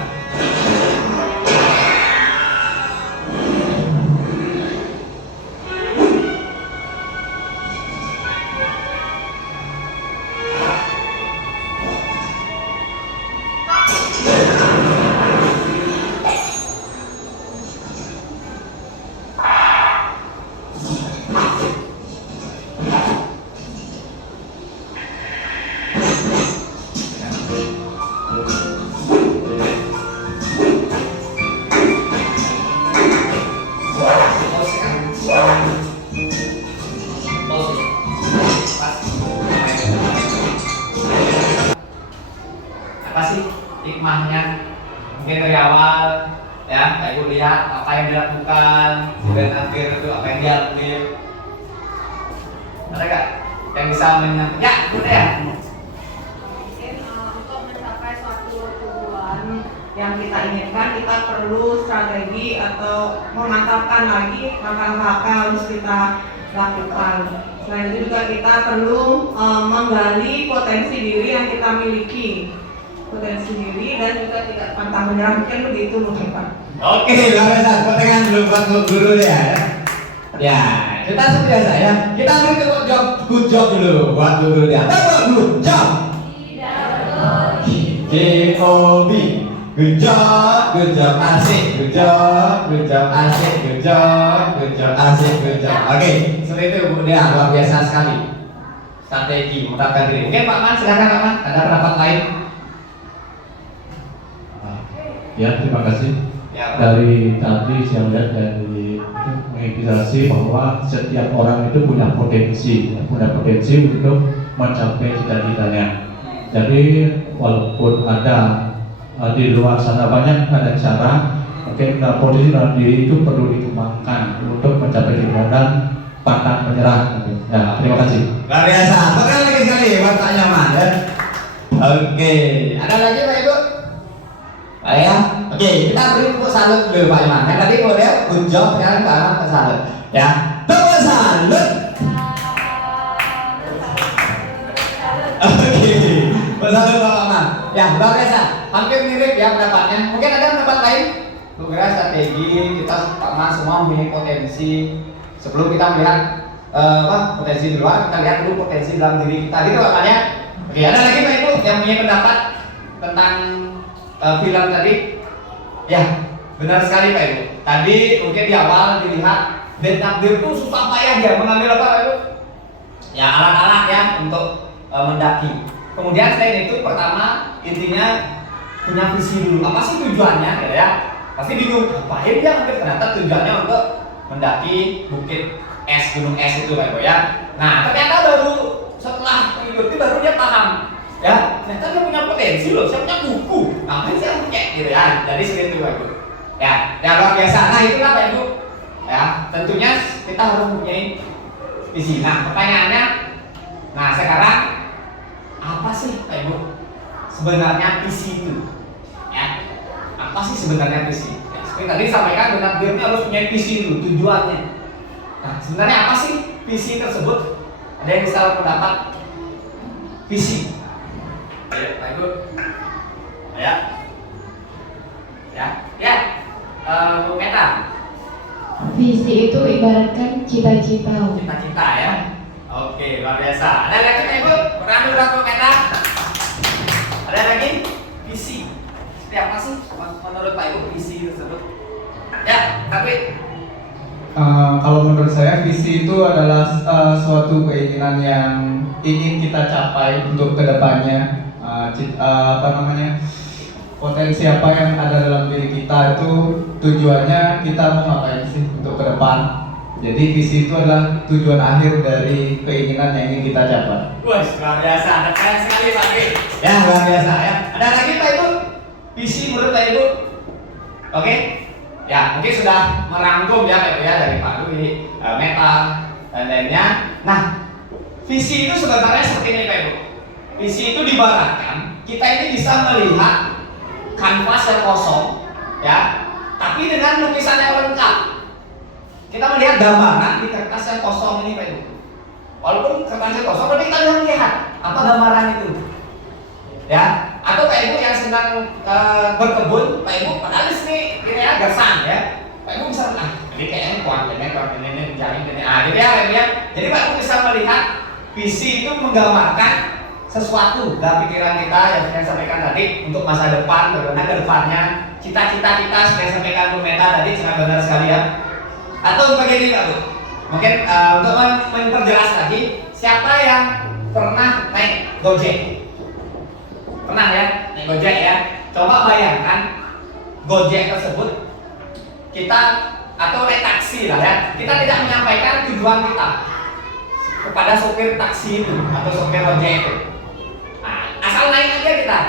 Apa sih hikmahnya? Mungkin dari awal ya Pak Ibu lihat apa yang dilakukan, dan akhir itu apa yang dialami. Ada nggak yang bisa menyampaikan? Ya, udah ya. Mungkin untuk mencapai suatu tujuan yang kita inginkan, kita perlu strategi atau memantapkan lagi langkah-langkah apa yang harus kita lakukan. Selain itu juga kita perlu menggali potensi diri yang kita miliki, potensi diri dan juga tidak pantang menyerah, mungkin begitu mungkin Pak. Oke, luar biasa. Pertanyaan dulu buat guru ya. Ya, kita seperti biasa ya. Kita beri good job dulu buat guru ya. Good job. G-O-B. Good job, asik, good job, asik, good job, asik, good job. Oke, seperti itu Bu Dea, luar biasa sekali. strategi menetapkan diri. Mungkin Pak Man, silakan Pak Man, ada pendapat lain? Ya, terima kasih. Ya, Dari tadi saya lihat dari itu menginspirasi bahwa setiap orang itu punya potensi untuk mencapai cita-citanya. Jadi walaupun ada di luar sana banyak ada cara, mungkin potensi dalam diri itu perlu dikembangkan untuk mencapai cita dan pantang menyerah. Ya, terima kasih. luar biasa. Sekali lagi sekali buat Pak Nyoman ya. Oke, ada lagi Pak Ibu? Ya, oke, kita beri tepuk salut dulu Pak Nyoman. Kan tadi model good job, sekarang Pak Nyoman salut. Ya, tepuk salut. Oke, salut Pak Nyoman. Ya, luar biasa. Hampir mirip ya pendapatnya. Mungkin ada pendapat lain? Tugas strategi kita Pak Mas semua mempunyai potensi. Sebelum kita melihat potensi di luar, kita lihat dulu potensi dalam diri kita. Gitu Pak Man ya. Oke, ada lagi Pak Ibu yang punya pendapat tentang film tadi? Ya, benar sekali Pak Ibu. Tadi mungkin di awal dilihat Dan Nakdir itu susah payah dia mengambil apa Pak Ibu? Ya, alat-alat ya untuk mendaki. Kemudian selain itu pertama intinya punya visi dulu. Apa sih tujuannya gitu ya? Pasti bingung, ngapain dia mungkin ternyata tujuannya untuk mendaki bukit es, gunung es itu Pak Ibu ya. Nah, ternyata baru setelah mengikuti baru dia paham. Ya, ternyata dia punya potensi loh, saya punya buku. Ngapain sih aku punya gitu ya. Jadi segitu Pak Ibu. Ya, luar biasa. Nah, itulah Pak Ibu. Ya, tentunya kita harus mempunyai visi. Nah, pertanyaannya, nah sekarang apa sih Pak Ibu sebenarnya visi itu? Ya, apa sih sebenarnya visi? Ya, seperti tadi disampaikan benar diri harus punya visi dulu, tujuannya. Nah, sebenarnya apa sih visi tersebut? Ada yang bisa pendapat visi? Ayo, Pak Ibu. Ya, ya, Bu Meta. Visi itu ibaratkan cita-cita. Cita-cita ya. Oke, luar biasa. Ada lagi Pak Ibu? Kurang dulu Bu Meta. Ada lagi? Visi. Seperti apa sih menurut Pak Ibu visi tersebut? Ya, tapi kalau menurut saya visi itu adalah suatu keinginan yang ingin kita capai untuk kedepannya. Potensi apa yang ada dalam diri kita itu tujuannya kita mau ngapain sih untuk ke depan. Jadi visi itu adalah tujuan akhir dari keinginan yang ingin kita capai. wah, luar biasa. Ada keren sekali Pak Ibu. Ya, luar biasa ya. Ada lagi Pak Ibu? Visi menurut Pak Ibu? Oke. Ya, mungkin sudah merangkum ya Pak Ibu ya dari Pak Dwi, Meta dan lainnya. Nah, visi itu sebenarnya seperti ini Pak Ibu. Visi itu diibaratkan kita ini bisa melihat kanvas yang kosong, ya, tapi dengan lukisan yang lengkap. Kita melihat gambaran di kertas yang kosong ini Pak Ibu. Walaupun kertasnya kosong, tapi kita bisa melihat apa gambaran itu, ya. Atau Pak Ibu yang sedang berkebun, Pak Ibu, padahal di sini ini ya gersang ya. Pak Ibu bisa ini kayaknya kuat ini jaring ini, gitu ya Pak Ibu ya. Jadi Pak Ibu bisa melihat visi itu menggambarkan sesuatu dalam pikiran kita yang saya sampaikan tadi untuk masa depan, bagaimana ke depannya, cita-cita kita saya sampaikan Bu Meta tadi sangat benar sekali ya. Atau begini Pak Bu, mungkin untuk memperjelas lagi, siapa yang pernah naik Gojek? Pernah ya naik Gojek ya? Coba bayangkan Gojek tersebut kita atau naik taksi lah ya, kita tidak menyampaikan tujuan kita kepada sopir taksi itu atau sopir Gojek itu. Asal naik aja kita.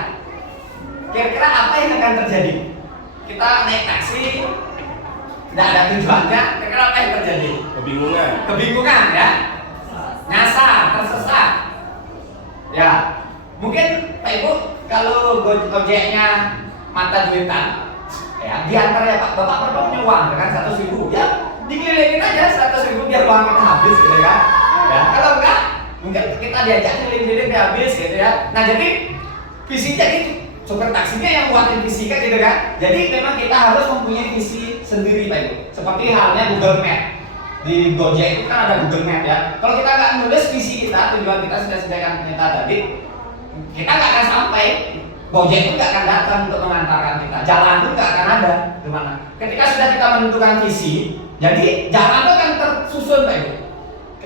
Kira-kira apa yang akan terjadi? Kita naik taksi, tidak ada tujuannya. Kira-kira apa yang terjadi? Kebingungan ya. Nyasar, tersesat. Ya, mungkin Pak Ibu kalau Gojeknya mata duitan, ya diantar ya Pak, Bapak berapa punya uang dengan 100.000, ya dikelilingin aja 100.000 biar uang kita habis gitu ya. Ya, kalau enggak mungkin kita diajak keliling-keliling habis gitu ya. Nah jadi visinya gitu, sopir taksinya yang buatin visi kan gitu kan. Jadi memang kita harus mempunyai visi sendiri Pak Ibu. Seperti halnya Google Map. Di Gojek itu kan ada Google Map ya. Kalau kita nggak nulis visi kita, tujuan kita sudah sediakan ternyata tadi, kita nggak akan sampai. Gojek itu nggak akan datang untuk mengantarkan kita. Jalan itu nggak akan ada di mana. Ketika sudah kita menentukan visi, jadi jalan itu akan tersusun Pak Ibu.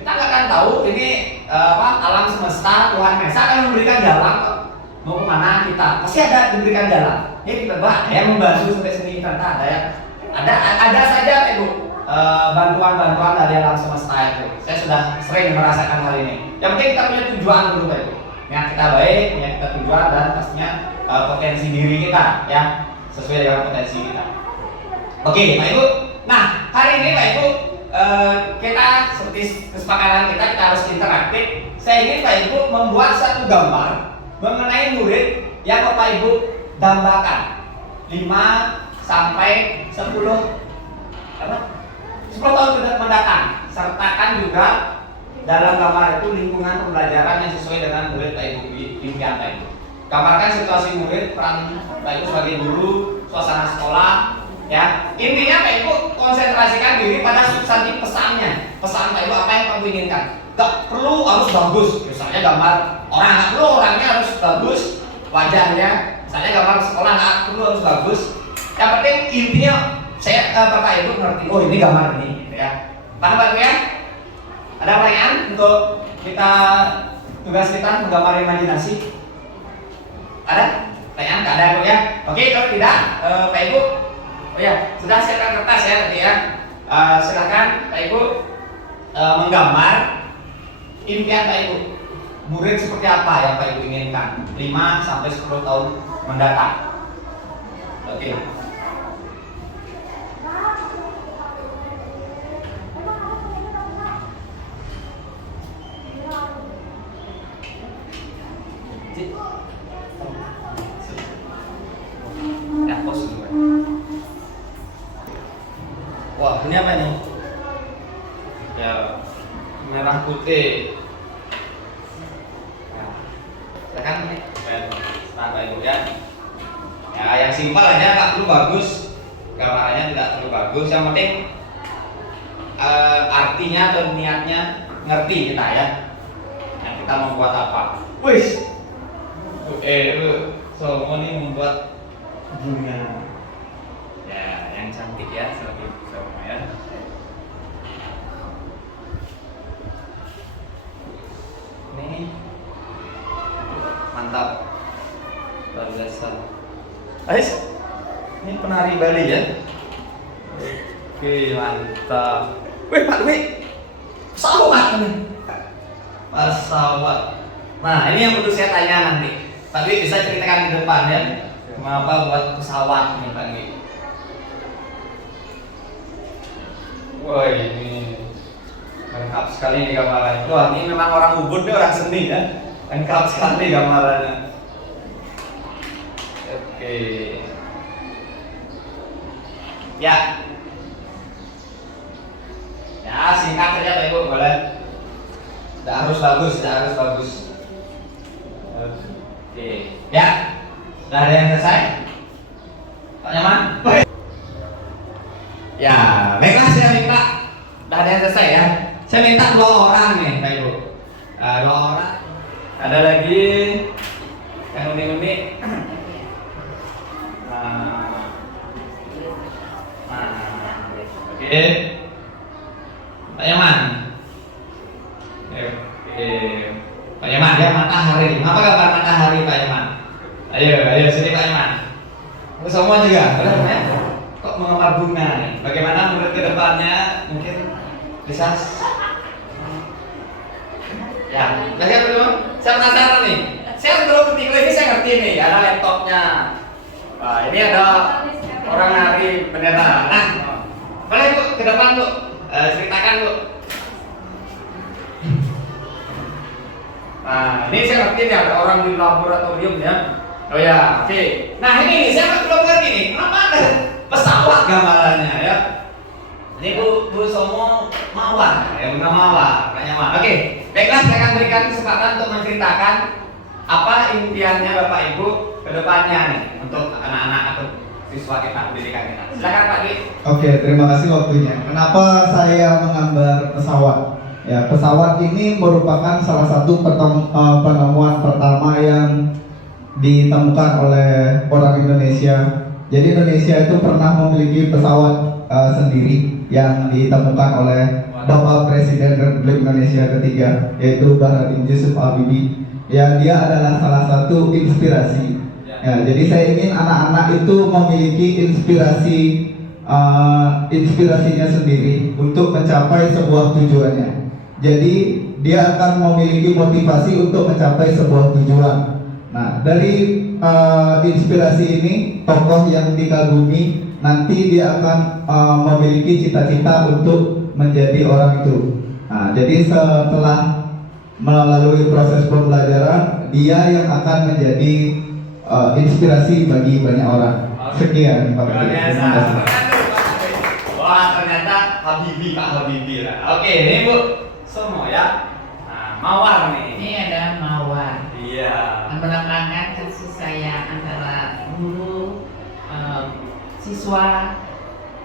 kita nggak akan tahu ini alam semesta Tuhan Maha Esa akan memberikan jalan kok. Mau kemana kita pasti ada diberikan jalan. Ya kita yang membantu sampai sini ternyata ada ya. Ada saja Ibu bantuan-bantuan dari alam semesta itu. Saya sudah sering merasakan hal ini. Yang penting kita punya tujuan dulu Pak Ibu. Yang kita baik, punya kita tujuan dan pastinya potensi diri kita ya sesuai dengan potensi kita. Oke Pak Ibu. Nah hari ini Pak Ibu kita seperti kesepakatan kita harus interaktif. Saya ingin Pak Ibu membuat satu gambar mengenai murid yang Bapak Ibu dambakan 5 sampai 10 tahun mendatang. Sertakan juga dalam gambar itu lingkungan pembelajaran yang sesuai dengan murid Pak Ibu impian Pak Ibu. Gambarkan situasi murid, peran Pak Ibu sebagai guru, suasana sekolah, ya. Intinya Pak Ibu konsentrasikan diri pada substansi pesannya. Pesan Pak Ibu apa yang kamu inginkan. Gak perlu harus bagus. Misalnya gambar orang nggak perlu orangnya harus bagus, wajahnya. Misalnya gambar sekolah nggak perlu harus bagus. Yang penting intinya saya Bapak Ibu ngerti. Oh ini gambar ini, gitu ya. Paham Pak Ibu ya? Ada pertanyaan untuk tugas kita menggambar imajinasi? Ada? Pertanyaan? Nggak ada Bu ya? Oke kalau tidak Pak Ibu, oh ya sudah siapkan kertas ya tadi ya. Silakan Pak Ibu menggambar impian Pak Ibu. Murid seperti apa yang Pak Ibu inginkan 5 sampai 10 tahun mendatang. Oke. Ya, pos dulu. Wah, ini apa nih? Ya, merah putih. Kan ini Pak Ibu ya. Ya yang simpel aja nggak perlu bagus, gambarannya tidak perlu bagus. Yang penting artinya atau niatnya ngerti kita ya. Yang kita membuat apa? Wis. Semua ini membuat bunga. Ya yang cantik ya seperti semua ya. Ini mantap, luar biasa. Ais, ini penari Bali ya. Oke, mantap. Wih Pak Dwi, pesawat nih. Pesawat. Nah ini yang perlu saya tanya nanti. Pak Dwi bisa ceritakan di depan ya. Mengapa buat pesawat nih Pak Dwi? Wah ini lengkap sekali nih gambaran. Wah ini memang orang Ubud nih, orang seni ya. Lengkap sekali gambarannya. Oke. Ya. Ya singkat saja Pak Ibu boleh. Tidak harus bagus, tidak harus bagus. Oke. Ya. Sudah ada yang selesai? Pak nyaman? Ya, baiklah saya minta. Sudah ada yang selesai ya. Saya minta 2 orang nih Pak Ibu. 2 orang. Ada lagi yang unik-unik. Oke. Pak Yaman. Oke. Pak Yaman ya matahari. Apa gambar matahari Pak Yaman? Ayo sini Pak Yaman. Semua juga. Boleh ya? Kok menggambar bunga nih? Bagaimana menurut kedepannya mungkin bisa? Ya, belajar dulu. Saya penasaran nih. Saya belum ngerti ini, saya ngerti nih. Ada laptopnya. Nah, ini ada orang nari bendera. Nah, boleh Bu ke depan Bu, ceritakan Bu. Nah, ini saya ngerti nih ada orang di laboratorium ya. Oh ya, oke. Nah ini saya belum ngerti nih. Kenapa ada pesawat gambarannya ya? Ini Bu Somo Mawar, ya bunga mawar, Pak Nyaman. Oke, baiklah saya akan berikan kesempatan untuk menceritakan apa impiannya Bapak Ibu ke depannya nih untuk anak-anak atau siswa kita, pendidikan kita. Silakan Pak Dwi. Oke, terima kasih waktunya. Kenapa saya menggambar pesawat? Ya, pesawat ini merupakan salah satu penemuan pertama yang ditemukan oleh orang Indonesia. Jadi Indonesia itu pernah memiliki pesawat sendiri yang ditemukan oleh Bapak Presiden Republik Indonesia ketiga, yaitu Baharudin Yusuf Habibie. Ya, dia adalah salah satu inspirasi. Ya, jadi saya ingin anak-anak itu memiliki inspirasinya sendiri untuk mencapai sebuah tujuannya. Jadi dia akan memiliki motivasi untuk mencapai sebuah tujuan. Nah, dari inspirasi ini, tokoh yang dikagumi nanti dia akan memiliki cita-cita untuk menjadi orang itu. Nah, jadi setelah melalui proses pembelajaran, dia yang akan menjadi inspirasi bagi banyak orang. Sekian, Pak. Luar biasa. Terima kasih. Wah, ternyata Habibie, Pak Habibie lah. Oke, ini Bu Somo ya. Nah, Mawar nih. Ini ada mawar. Iya. Menekankan kasih sayang antara guru, siswa,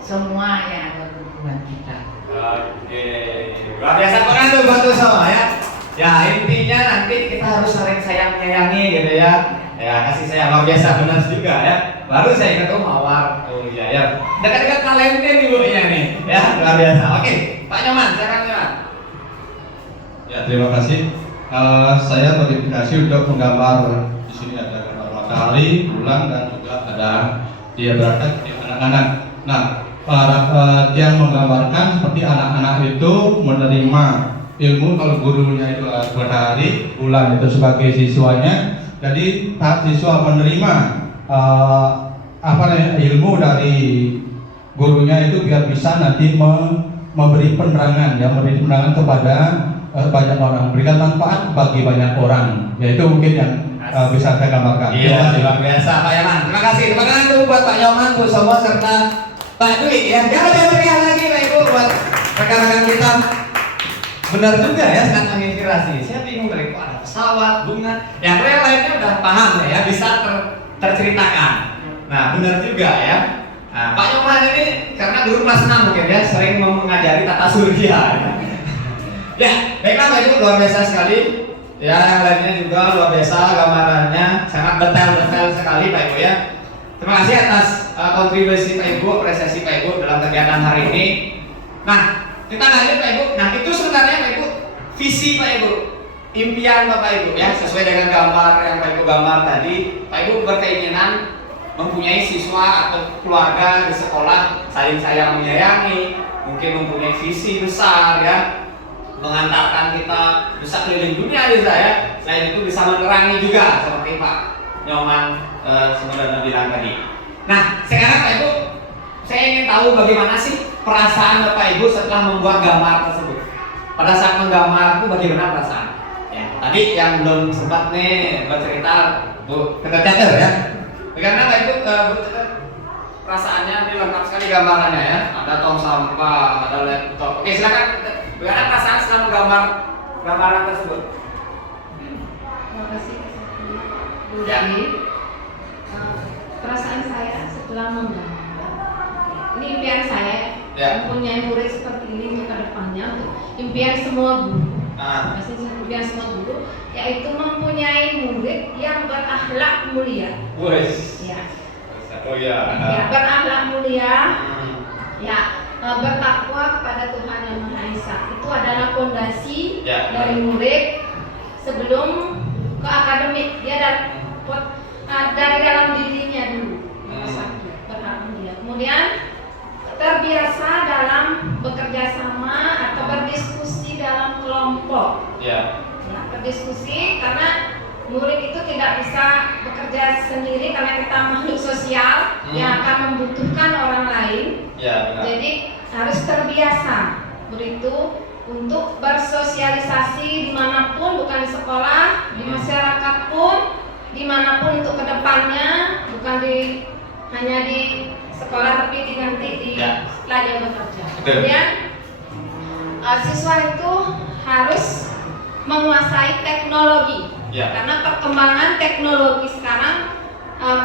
semua yang ada di lingkungan kita. Oke. Luar biasa banget tuh buat Bu Somo ya. Ya, intinya nanti kita harus saling sayang menyayangi gitu ya. Ya, kasih sayang luar biasa benar juga ya. Baru saya ingat Mawar. Oh iya ya. Dekat-dekat kalian nih Bu nih. Ya, luar biasa. Oke, Pak Nyoman, silakan Nyoman. Ya, terima kasih. Saya berinspirasi untuk menggambar. Di sini ada gambar matahari, bulan, dan juga ada dia berangkat di anak-anak. Nah, dia menggambarkan seperti anak-anak itu menerima ilmu. Kalau gurunya itu matahari, bulan itu sebagai siswanya. Jadi siswa menerima ilmu dari gurunya itu biar bisa nanti memberi penerangan, ya, memberi penerangan kepada banyak orang, berikan manfaat bagi banyak orang. Ya, itu mungkin yang bisa saya gambarkan. Iya, luar biasa Pak Yaman. Terima kasih. Terima kasih dulu buat Pak Yaman, Bu Somo, serta Pak Dwi ya. Jangan lebih meriah lagi Pak Ibu buat rekan-rekan kita. Benar juga ya, sangat menginspirasi. Saya bingung dari kok ada pesawat, bunga. Yang lainnya udah paham ya, bisa terceritakan. Nah, benar juga ya. Nah, Pak Yaman ini karena guru kelas 6 mungkin ya, sering mengajari tata surya. Ya, baiklah Pak Ibu, luar biasa sekali. Ya, yang lainnya juga luar biasa gambarannya, sangat detail sekali Pak Ibu ya. Terima kasih atas kontribusi Pak Ibu, apresiasi Pak Ibu dalam kegiatan hari ini. Nah, kita lanjut Pak Ibu. Nah, itu sebenarnya Pak Ibu visi Pak Ibu, impian Bapak Ibu ya, sesuai dengan gambar yang Pak Ibu gambar tadi. Pak Ibu berkeinginan mempunyai siswa atau keluarga di sekolah saling sayang menyayangi, mungkin mempunyai visi besar ya, mengantarkan kita bisa keliling dunia bisa ya. Selain itu bisa menerangi juga seperti Pak Nyoman sebenarnya bilang tadi. Nah, sekarang Pak Ibu, saya ingin tahu bagaimana sih perasaan Bapak Ibu setelah membuat gambar tersebut. Pada saat menggambar itu bagaimana perasaan? Ya, tadi yang belum sempat nih bercerita Bu Ketua Cater ya. Karena Pak Ibu perasaannya ini lengkap sekali gambarannya ya. Ada tong sampah, ada laptop. Oke, silakan. Bagaimana perasaan setelah menggambar gambaran tersebut? Terima kasih Bu Ya. Dwi. Perasaan saya setelah menggambar, ini impian saya Ya. mempunyai murid seperti ini untuk kedepannya, untuk impian semua guru. Nah, Impian semua guru yaitu mempunyai murid yang berakhlak mulia. wes. Ya, Oh ya. ya, berakhlak mulia. Hmm. Ya, bertakwa kepada Tuhan Yang Maha Esa. Itu adalah fondasi Ya. dari murid sebelum ke akademik. Dia dari dalam dirinya dulu. Satu, berakhlak mulia. Kemudian terbiasa dalam bekerja sama atau berdiskusi dalam kelompok. Ya. Ya, berdiskusi karena murid itu tidak bisa bekerja sendiri karena kita makhluk sosial yang akan membutuhkan orang lain. Ya, benar. Jadi harus terbiasa murid itu untuk bersosialisasi dimanapun, bukan di sekolah, di masyarakat pun, dimanapun untuk kedepannya, bukan hanya di sekolah tapi diganti di setelah dia bekerja. Kemudian siswa itu harus menguasai teknologi. Ya. Karena perkembangan teknologi sekarang,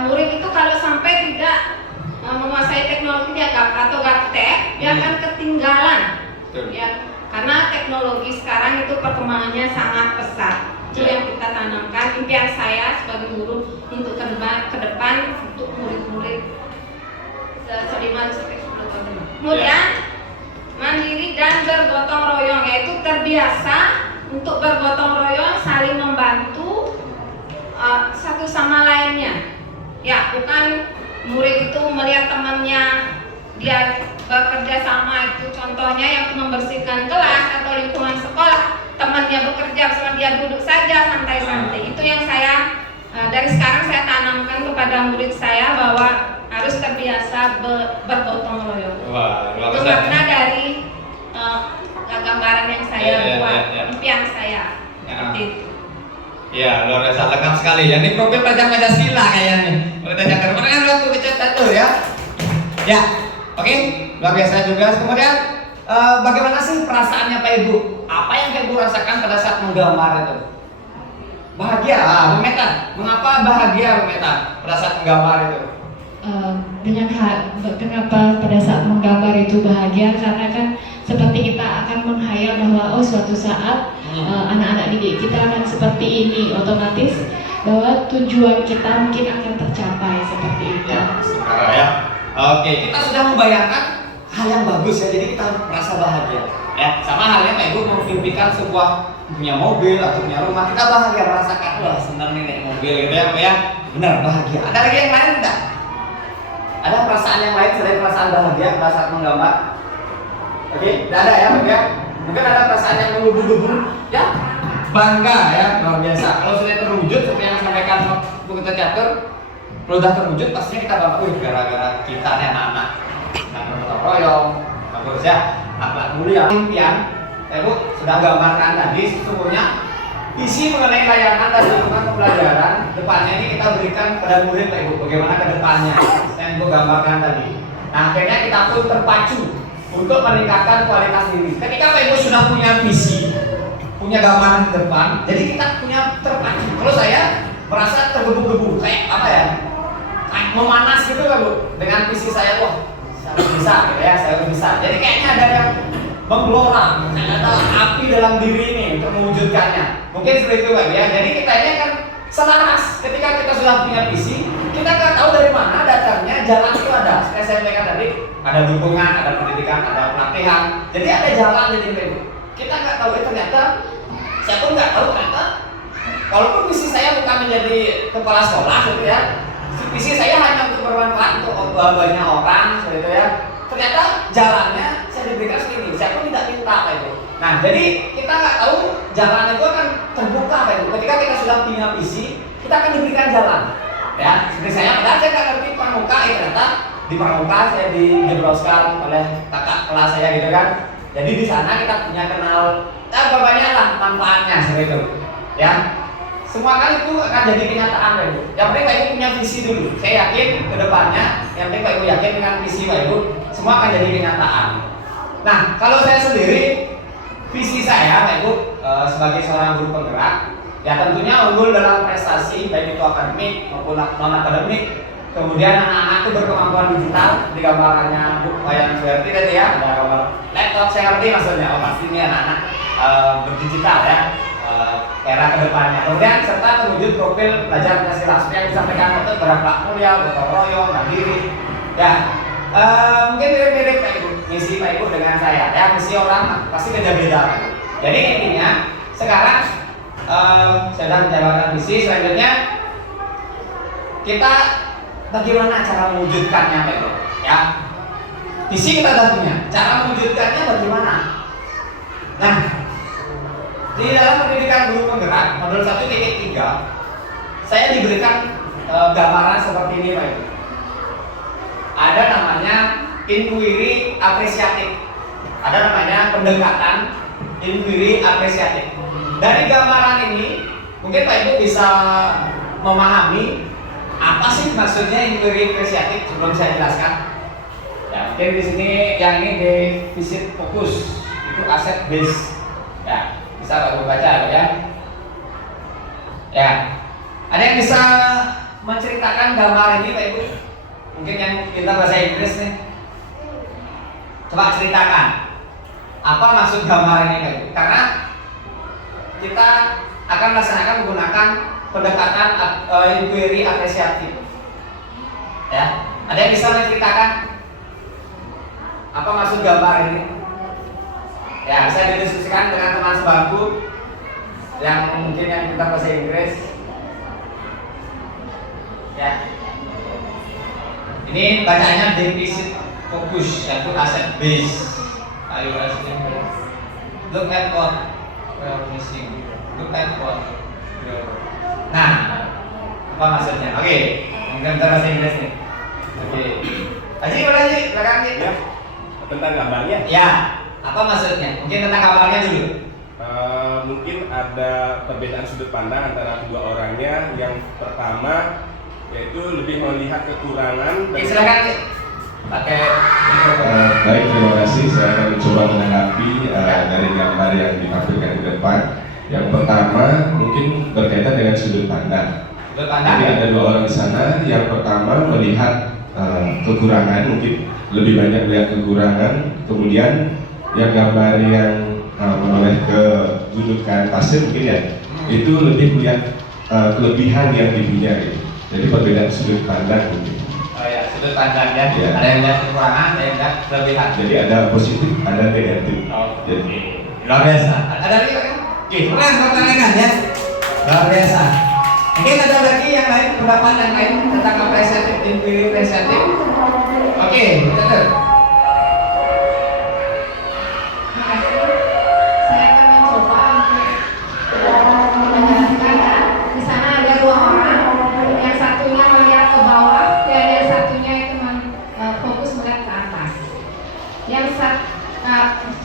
murid itu kalau sampai tidak menguasai teknologi atau gaptek, dia akan ketinggalan. Betul. Ya, karena teknologi sekarang itu perkembangannya sangat pesat. Itu Ya. yang kita tanamkan. Impian saya sebagai guru untuk ke depan untuk murid-murid 5 sampai 10 tahun. Kemudian mandiri dan bergotong royong, yaitu terbiasa untuk bergotong royong, saling membantu satu sama lainnya. Ya, bukan murid itu melihat temannya dia bekerja sama, itu contohnya yang membersihkan kelas atau lingkungan sekolah, temannya bekerja bersama dia duduk saja santai-santai. Itu yang saya dari sekarang saya tanamkan kepada murid saya, bahwa harus terbiasa bergotong royong. Wah, Itu makna dari gambaran yang saya buat, impian saya. Seperti itu. Ya, luar biasa lengkap sekali. Yang ini profil pelajar Pancasila kayaknya. Kita catat, kemarin kan waktu dicatat tuh ya. Ya, oke, luar biasa juga. Kemudian bagaimana sih perasaannya Pak Ibu? Apa yang Pak Ibu rasakan pada saat menggambar itu? Bahagia, Bu Meta. Mengapa bahagia Bu Meta pada saat menggambar itu? Banyak hal kenapa pada saat menggambar itu bahagia, karena kan seperti kita akan menghayal bahwa suatu saat anak-anak didik kita akan seperti ini, otomatis bahwa tujuan kita mungkin akan tercapai seperti itu. Ya, sekarang ya. Oke, kita sudah membayangkan hal yang bagus ya, jadi kita merasa bahagia. Ya, sama halnya Pak Ibu memimpikan sebuah punya mobil atau punya rumah, kita bahagia merasakan, wah senang nih naik mobil gitu ya, Pak ya. Benar, bahagia. Ada lagi yang lain enggak? Ada perasaan yang lain selain perasaan bahagia pada saat menggambar? Oke, tidak ada ya, Pak ya. Mungkin ada perasaan yang menggebu-gebu, ya, bangga ya, luar biasa. Kalau sudah terwujud seperti yang disampaikan Bu kita catur, kalau sudah terwujud pastinya kita bangga, gara-gara kita nih anak-anak yang bergotong royong, bagus ya, akhlak mulia. Impian, Bu sudah gambarkan tadi, sesungguhnya visi mengenai layanan dan lingkungan pembelajaran depannya ini kita berikan pada murid Pak Ibu, bagaimana ke depannya yang Ibu gambarkan tadi. Nah, akhirnya kita pun terpacu untuk meningkatkan kualitas diri. Ketika Pak Ibu sudah punya visi, punya gambaran di depan, jadi kita punya terpacu. Kalau saya merasa tergebu-gebu, kayak apa ya? Kayak memanas gitu kan Bu, dengan visi saya, wah saya bisa gitu ya, saya bisa. Jadi kayaknya ada yang menggelora, ada api dalam diri ini untuk mewujudkannya. Mungkin seperti itu Pak ya. Jadi kita ini akan selaras ketika kita sudah punya visi, kita nggak tahu dari mana datangnya, jalan itu ada. Seperti saya sampaikan tadi, ada dukungan, ada pendidikan, ada pelatihan. Jadi ada jalan jadi Pak. Kita nggak tahu ternyata, saya pun nggak tahu ternyata. Walaupun visi saya bukan menjadi kepala sekolah gitu ya, visi saya hanya untuk bermanfaat untuk banyak orang seperti itu ya. Ternyata jalannya saya diberikan segini, saya pun tidak minta Pak Ibu. Nah, jadi kita nggak tahu jalan itu akan terbuka Pak Ibu. Ketika kita sudah punya visi, kita akan diberikan jalan. Ya, seperti saya, padahal saya nggak ngerti pramuka, ternyata di pramuka saya dijebloskan oleh kakak kelas saya gitu kan. Jadi di sana kita punya kenal, banyak lah manfaatnya seperti itu. Ya, semua kali itu akan jadi kenyataan Pak Ibu. Yang penting Pak Ibu punya visi dulu. Saya yakin ke depannya, yang penting Pak Ibu yakin dengan visi Pak Ibu, semua akan jadi kenyataan. Nah, kalau saya sendiri, visi saya Pak Ibu sebagai seorang guru penggerak, ya tentunya unggul dalam prestasi baik itu akademik maupun non akademik. Kemudian anak-anak itu berkemampuan digital, di gambarannya Bu Wayan Suherti tadi ya, ada gambar laptop, saya ngerti maksudnya. Oh pasti ini anak-anak berdigital ya, era kedepannya. Kemudian serta terwujud profil pelajar Pancasila seperti yang disampaikan waktu berakhlak mulia, gotong royong, mandiri. Ya, mungkin mirip-mirip Pak Ibu, misi Pak Ibu dengan saya. Ya, misi orang pasti beda-beda. Jadi intinya sekarang sedang menjalankan misi. Selanjutnya kita bagaimana cara mewujudkannya Pak Ibu? Ya, visi kita sudah punya. Cara mewujudkannya bagaimana? Nah, di dalam pendidikan guru penggerak modul 1.3 saya diberikan gambaran seperti ini Pak Ibu. Ada namanya inquiry apresiatif, ada namanya pendekatan inquiry apresiatif. Dari gambaran ini mungkin Pak Ibu bisa memahami apa sih maksudnya inquiry apresiatif sebelum saya jelaskan. Ya, mungkin di sini yang ini defisit fokus itu aset base. Ya, bisa Pak Ibu baca ya. Ya, ada yang bisa menceritakan gambar ini Pak Ibu? Mungkin yang pintar bahasa Inggris nih, coba ceritakan apa maksud gambar ini Pak Ibu? Karena kita akan melaksanakan menggunakan pendekatan inquiry apresiatif. Ya, ada yang bisa menceritakan Apa maksud gambar ini? Ya, bisa didiskusikan dengan teman sebangku yang mungkin yang kita bahasa Inggris. Ya. Ini bacanya deficit fokus, yaitu asset base. Ayo look at what we are missing. Look at what we are. Nah, apa maksudnya? Oke, mungkin kita bahasa Inggris nih. Oke. Aji, boleh Aji, belakang Aji. Ya. Tentang gambarnya. Ya, apa maksudnya? Mungkin tentang gambarnya dulu. Mungkin ada perbedaan sudut pandang antara kedua orangnya. Yang pertama yaitu lebih melihat kekurangan. Oke, silakan Aji. Pakai mikrofon. Baik, terima kasih. Saya akan mencoba menanggapi dari gambar yang ditampilkan di depan. Yang pertama mungkin berkaitan dengan sudut pandang. Sudut pandang. Jadi ada dua orang di sana. Yang pertama melihat kekurangan, mungkin lebih banyak melihat kekurangan. Kemudian yang gambar yang menoleh ke gundukan pasir mungkin ya, itu lebih melihat kelebihan yang dipunya. Gitu. Jadi perbedaan sudut pandang mungkin. Oh ya, sudut pandang ya. Ya. Ada yang lihat kekurangan, ada yang lihat kelebihan. Jadi ada positif, ada negatif. Jadi Luar biasa. Ada lagi kan? Oke, mulai pertanyaan ya. Luar biasa. Mungkin ada lagi yang lain, pendapat yang lain tentang apresiatif, inquiry apresiatif. Oke, betul. Terima kasih. Saya akan mencoba untuk menjelaskan ya. Di sana ada dua orang, yang satunya melihat ke bawah, dan yang satunya itu fokus melihat ke atas.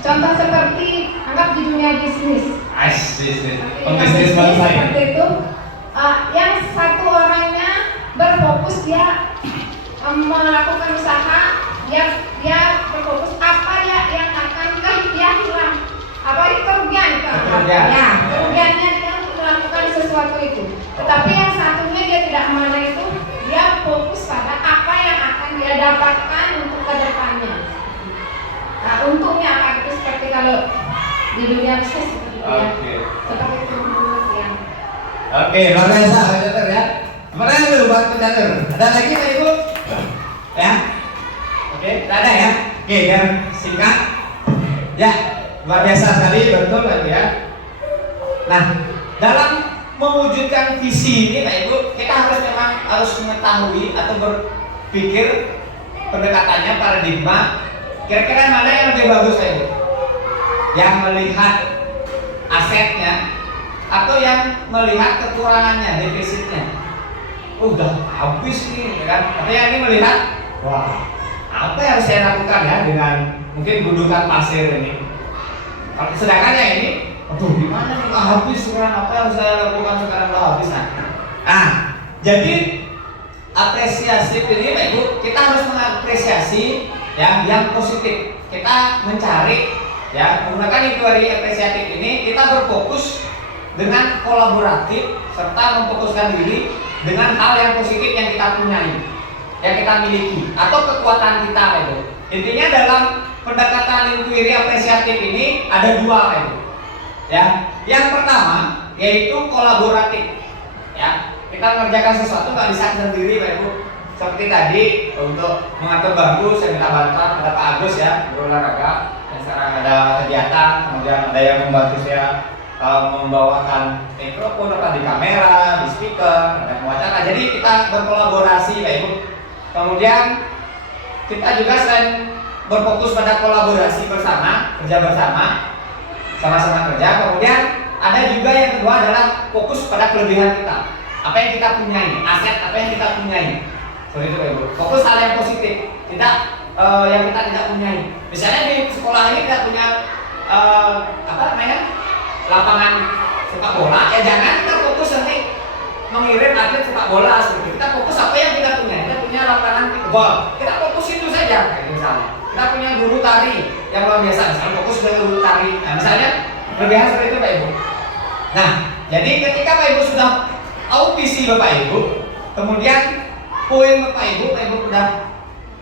Contoh seperti anggap di dunia bisnis. Bisnis Seperti itu. Yang satu orangnya berfokus dia melakukan usaha, dia berfokus apa ya yang akan dia hilang, apa itu kerugian ya kerugiannya dia melakukan sesuatu itu. Tetapi yang satunya dia tidak mengenai itu, dia fokus pada apa yang akan dia dapatkan untuk kedepannya. Nah, untungnya apa itu seperti kalau di dunia bisnis seperti itu ya. Seperti itu yang. Oke, luar biasa, Pak ya. Mana dulu buat pencatur? Ada lagi Pak Ibu? Ya. Oke, tidak ada ya. Oke, biar singkat. Ya, luar biasa sekali, betul Pak ya. Nah, dalam mewujudkan visi ini Pak Ibu, kita harus mengetahui atau berpikir pendekatannya paradigma. Kira-kira mana yang lebih bagus Pak Ibu? Yang melihat asetnya atau yang melihat kekurangannya, defisitnya? Udah habis nih, kan? Tapi yang ini melihat, wah, apa yang harus saya lakukan ya dengan mungkin gundukan pasir ini? Sedangkan yang ini, aduh, gimana nih? Habis sekarang, apa yang harus saya lakukan sekarang? Udah habis nah, jadi apresiasi ini, Pak Ibu, kita harus mengapresiasi yang positif. Kita mencari, ya, menggunakan inquiry apresiatif ini, kita berfokus dengan kolaboratif serta memfokuskan diri dengan hal yang positif yang kita punyai, yang kita miliki atau kekuatan kita itu. Intinya dalam pendekatan inquiry apresiatif ini ada dua itu. Ya, yang pertama yaitu kolaboratif. Ya, kita mengerjakan sesuatu nggak bisa sendiri, Pak Ibu. Seperti tadi untuk mengatur bangku saya minta bantuan ada Pak Agus ya, berolahraga. Dan sekarang ada kegiatan, kemudian ada yang membantu saya membawakan mikrofon di kamera, di speaker, dan wacana. Jadi kita berkolaborasi Pak Ibu. Kemudian kita juga selain berfokus pada kolaborasi bersama, kerja bersama, sama-sama kerja. Kemudian ada juga yang kedua adalah fokus pada kelebihan kita. Apa yang kita punyai, aset apa yang kita punyai. Seperti itu Pak Ibu. Fokus hal yang positif, tidak yang kita tidak punyai. Misalnya di sekolah ini tidak punya lapangan sepak bola, ya jangan kita fokus nanti mengirim atlet sepak bola seperti. Kita fokus apa yang kita punya. Kita punya lapangan kickball, kita fokus itu saja. Kayak misalnya kita punya guru tari yang luar biasa, misalnya fokus dengan guru tari. Nah, misalnya kelebihan seperti itu Pak Ibu. Nah, jadi ketika Pak Ibu sudah tahu visi Bapak Ibu, kemudian poin Bapak Ibu sudah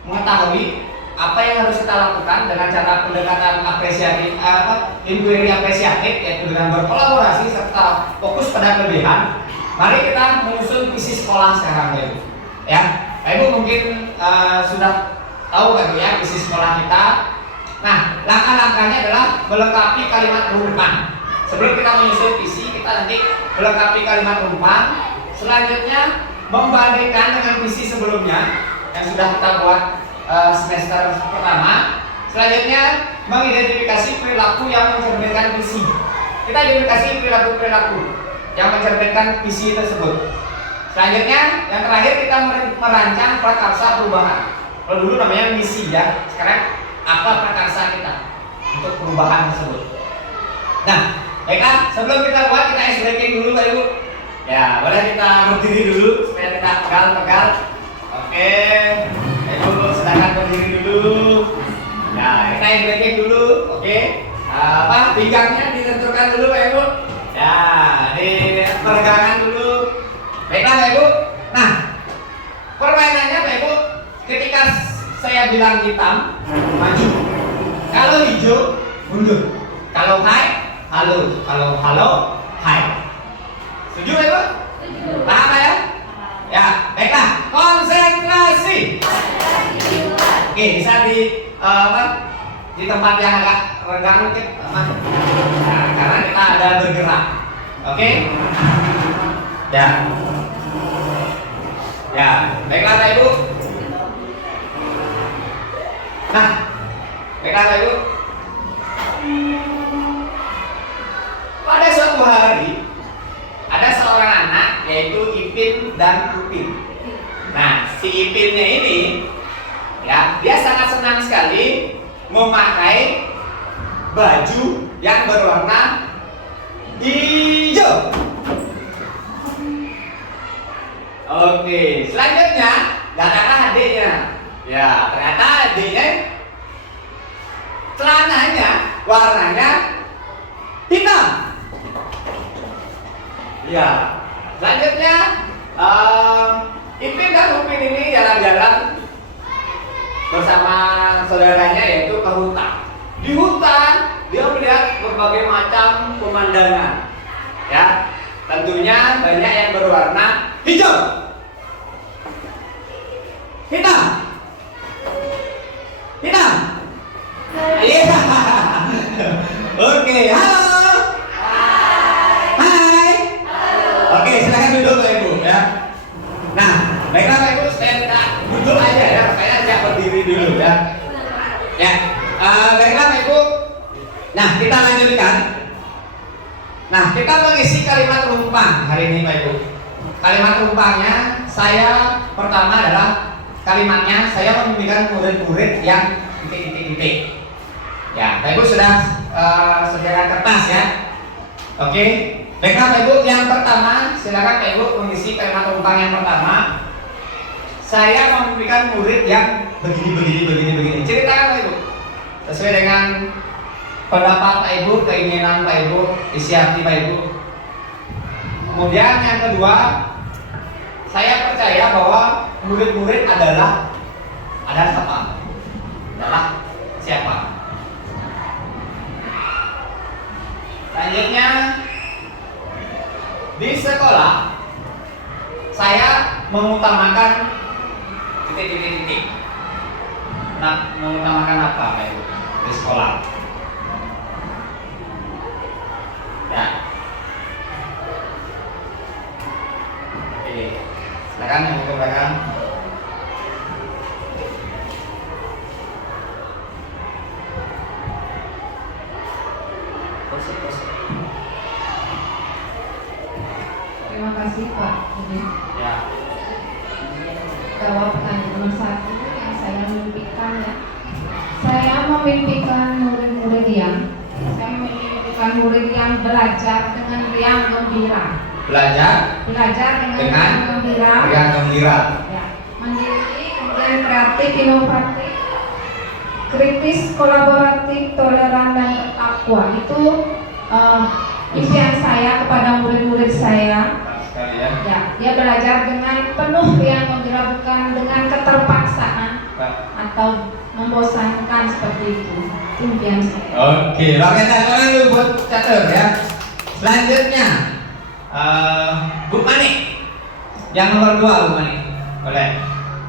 mengetahui apa yang harus kita lakukan dengan cara pendekatan apresiatif, inquiry apresiatif, yaitu dengan berkolaborasi serta fokus pada kelebihan. Mari kita menyusun visi sekolah sekarang, Pak Ibu. Ya, Pak Ibu mungkin sudah tahu Pak Ibu ya visi sekolah kita. Nah, langkah-langkahnya adalah melengkapi kalimat rumpun. Sebelum kita menyusun visi, kita nanti melengkapi kalimat rumpun. Selanjutnya membandingkan dengan visi sebelumnya yang sudah kita buat semester pertama. Selanjutnya mengidentifikasi perilaku yang mencerminkan visi. Kita identifikasi perilaku-perilaku yang mencerminkan visi tersebut. Selanjutnya, yang terakhir kita merancang prakarsa perubahan. Kalau dulu namanya misi ya, sekarang apa prakarsa kita untuk perubahan tersebut. Nah, baiklah, sebelum kita buat, kita ice breaking dulu Pak Ibu. Ya, boleh kita berdiri dulu supaya kita pegal-pegal. Oke, Pak Ibu silakan berdiri dulu. Nah, kita ice breaking dulu. Oke, pinggangnya ditentukan dulu Pak Ibu. Ya, di peregangan dulu. Baiklah Pak Ibu. Nah, permainannya Pak Ibu, ketika saya bilang hitam, maju. Kalau hijau, mundur. Kalau hai, halo. Kalau halo, hai. Setuju Pak Ibu? Paham ya? Ya, baiklah. Konsentrasi. Oke, bisa di tempat yang agak renggang mungkin. Nah, karena kita ada bergerak. Oke? Ya, baiklah Pak Ibu. Nah, baiklah Pak Ibu. Pada suatu hari ada seorang anak yaitu Ipin dan Upin. Nah, si Ipinnya ini ya, dia sangat senang sekali memakai baju yang berwarna hijau. Oke, selanjutnya datanglah adiknya. Ya, ternyata adiknya celananya warnanya hitam. Ya, selanjutnya Ipin dan Upin ini jalan-jalan bersama saudaranya yaitu ke hutan. Di hutan dia melihat berbagai macam pemandangan. Ya, tentunya banyak yang berwarna hijau. Hitam. Hitam. Iya. Oke, halo. Hai. Oke, silakan duduk Pak Ibu ya. Nah, baiklah Pak Ibu, saya minta duduk aja ya, saya tidak berdiri dulu ya. Ya, baiklah Pak Ibu. Nah, kita lanjutkan. Nah, kita mengisi kalimat rumpun hari ini Pak Ibu. Kalimat rumpangnya saya pertama adalah kalimatnya saya membimbingkan murid-murid yang titik-titik-titik. Ya, Pak Ibu sudah sediakan kertas ya. Oke, baiklah Pak Ibu, yang pertama silakan Pak Ibu mengisi kalimat rumpang yang pertama. Saya membimbingkan murid yang begini. Ceritakan Pak Ibu sesuai dengan pendapat Pak Ibu, keinginan Pak Ibu, isi hati Pak Ibu. Kemudian yang kedua, saya percaya bahwa murid-murid adalah siapa? Adalah siapa? Selanjutnya, di sekolah saya mengutamakan titik. Nah, mengutamakan apa Pak Ibu di sekolah? Ya. Oke, silakan yang ke belakang. Terima kasih Pak. Ya. Jawab pertanyaan nomor 1 yang saya mimpikan ya. Saya memimpikan murid-murid yang belajar dengan riang gembira. Belajar dengan dengan gembira. riang gembira. Ya, mandiri, kemudian kreatif, inovatif, kritis, kolaboratif, toleran dan bertakwa. Itu impian saya kepada murid-murid saya. Sekali ya. Ya, dia belajar dengan penuh riang gembira, bukan dengan keterpaksaan atau membosankan seperti itu. Impian saya. Oke, pakai tangan dulu buat catur ya. Selanjutnya, Bu Mani, yang nomor 2 Bu Mani, boleh?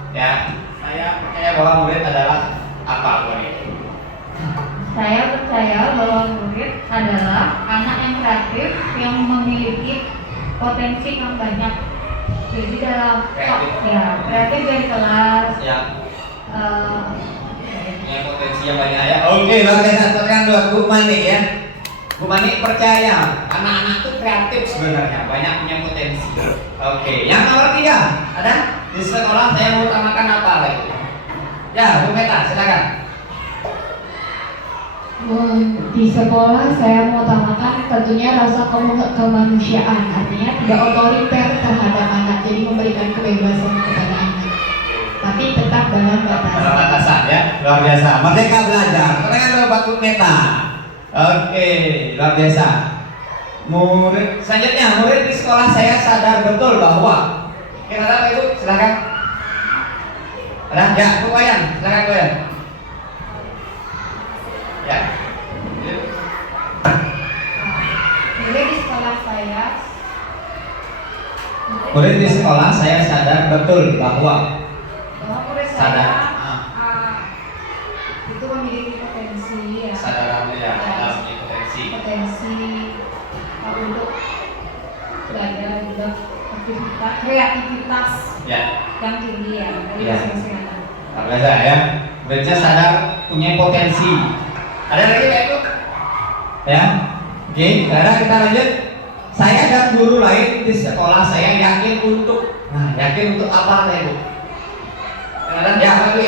Ya, saya percaya bahwa murid adalah apa Bu Mani? Saya percaya bahwa murid adalah anak yang kreatif yang memiliki potensi yang banyak. Jadi dalam kreatif dari kelas. Ya. Punya potensi yang banyak ya. Oke, luar biasa. Tekan buat Bu Mani ya. Bu Mani percaya anak-anak itu kreatif sebenarnya, banyak punya potensi. Oke, yang nomor 3 ada di sekolah saya mau utamakan apa lagi? Ya, Bu Meta, silakan. Di sekolah saya mengutamakan tentunya rasa kemanusiaan, artinya tidak otoriter terhadap anak, jadi memberikan kebebasan kepada anak, tapi tetap dalam Dalam batasan ya, luar biasa. Merdeka belajar. Tekan buat Bu Meta. Oke, luar biasa. Murid selanjutnya, murid di sekolah saya sadar betul bahwa kita apa itu? Silakan. Ada? Ya, Bu Wayan, silakan Bu Wayan. Ya. Murid di sekolah saya. Murid di sekolah saya sadar betul bahwa Murid sadar. saya itu memiliki potensi ya. Sadar ya, memiliki potensi. Potensi untuk belajar juga aktivitas kreativitas Ya. yang tinggi ya dari Ya. masing-masing anak. Luar biasa ya. Muridnya sadar punya potensi. Ada lagi Pak Ibu? Ya. Oke, sekarang kita lanjut. Saya dan guru lain di sekolah saya yakin untuk apa Pak Ibu? Ada ya Pak Ibu?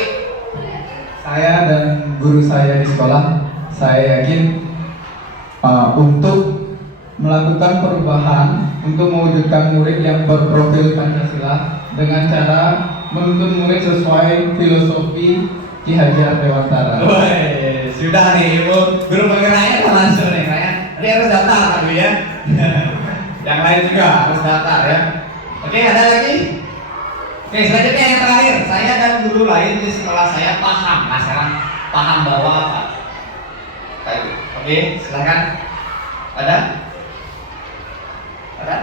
Saya dan guru saya di sekolah, saya yakin untuk melakukan perubahan untuk mewujudkan murid yang berprofil Pancasila dengan cara menuntun murid sesuai filosofi Ki Haji Dewantara. Woi, sudah nih Ibu, guru penggeraknya kan langsung nih kayak. Ini harus daftar Pak Ibu ya. Yang lain juga harus daftar ya. Oke, ada lagi? Oke, selanjutnya yang terakhir, saya dan guru lain di sekolah saya paham masalah paham bahwa apa? Pak Ibu. Oke, silakan. Ada? Ada?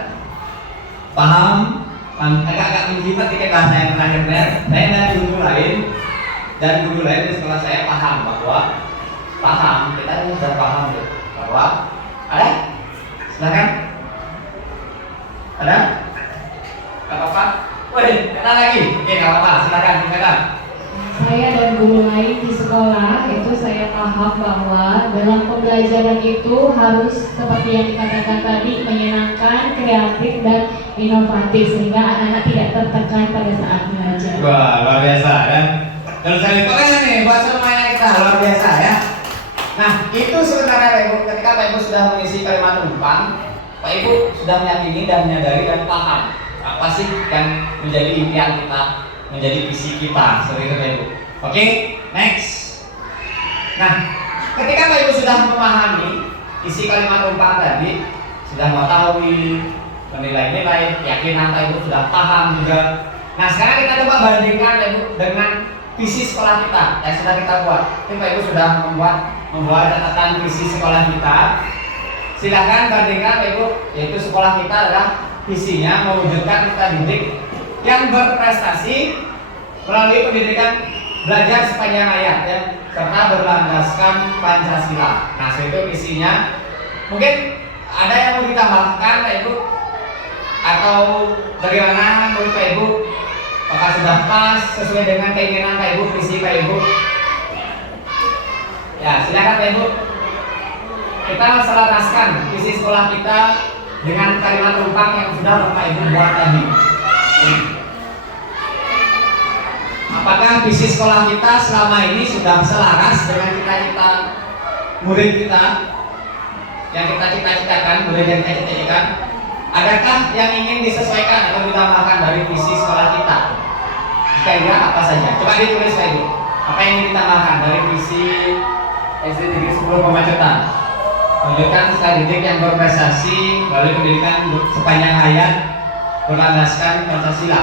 Paham? Agak-agak menjimat dikit bahasa yang terakhir. Saya dan guru lain di sekolah saya paham bahwa kita sudah paham tuh bahwa ada? Silakan. Ada? Gak apa-apa? Wih, kata lagi. Oke, gak apa-apa. Silakan, kata. Saya dan guru lain di sekolah itu saya paham bahwa dalam pembelajaran itu harus seperti yang dikatakan tadi, menyenangkan, kreatif dan inovatif sehingga anak-anak tidak tertekan pada saat belajar. Wah, luar biasa ya. Dan saya lihat nih buat semuanya kita luar biasa ya. Nah, itu sebenarnya Pak Ibu, ketika Pak Ibu sudah mengisi kalimat umpan, Pak Ibu sudah meyakini dan menyadari dan paham apa sih yang menjadi impian kita, menjadi visi kita, seperti itu Pak Ibu. Oke, next. Nah, ketika Pak Ibu sudah memahami isi kalimat umpan tadi, sudah mengetahui menilai-nilai, keyakinan Pak Ibu sudah paham juga. Nah, sekarang kita coba bandingkan Pak Ibu dengan visi sekolah kita yang sudah kita buat. Ini Pak Ibu sudah membuat catatan visi sekolah kita. Silahkan bandingkan Pak Ibu, yaitu sekolah kita adalah visinya mewujudkan peserta didik yang berprestasi melalui pendidikan belajar sepanjang hayat ya, serta berlandaskan Pancasila. Nah, itu visinya. Mungkin ada yang mau ditambahkan Pak Ibu, atau bagaimana menurut Pak Ibu? Apakah sudah pas sesuai dengan keinginan Pak Ibu, visi Pak Ibu? Ya, silakan Pak Ibu. Kita selaraskan visi sekolah kita dengan kalimat rumpang yang sudah Bapak Ibu buat tadi. Apakah visi sekolah kita selama ini sudah selaras dengan cita-cita murid kita yang kita cita-citakan, murid yang kita cita-citakan? Adakah yang ingin disesuaikan atau ditambahkan dari visi sekolah kita? Jika iya, apa saja? Coba ditulis Pak Ibu. Apa yang ingin ditambahkan dari visi SD Negeri 10 Pemacutan? Menunjukkan peserta didik yang berprestasi melalui pendidikan sepanjang hayat berlandaskan Pancasila.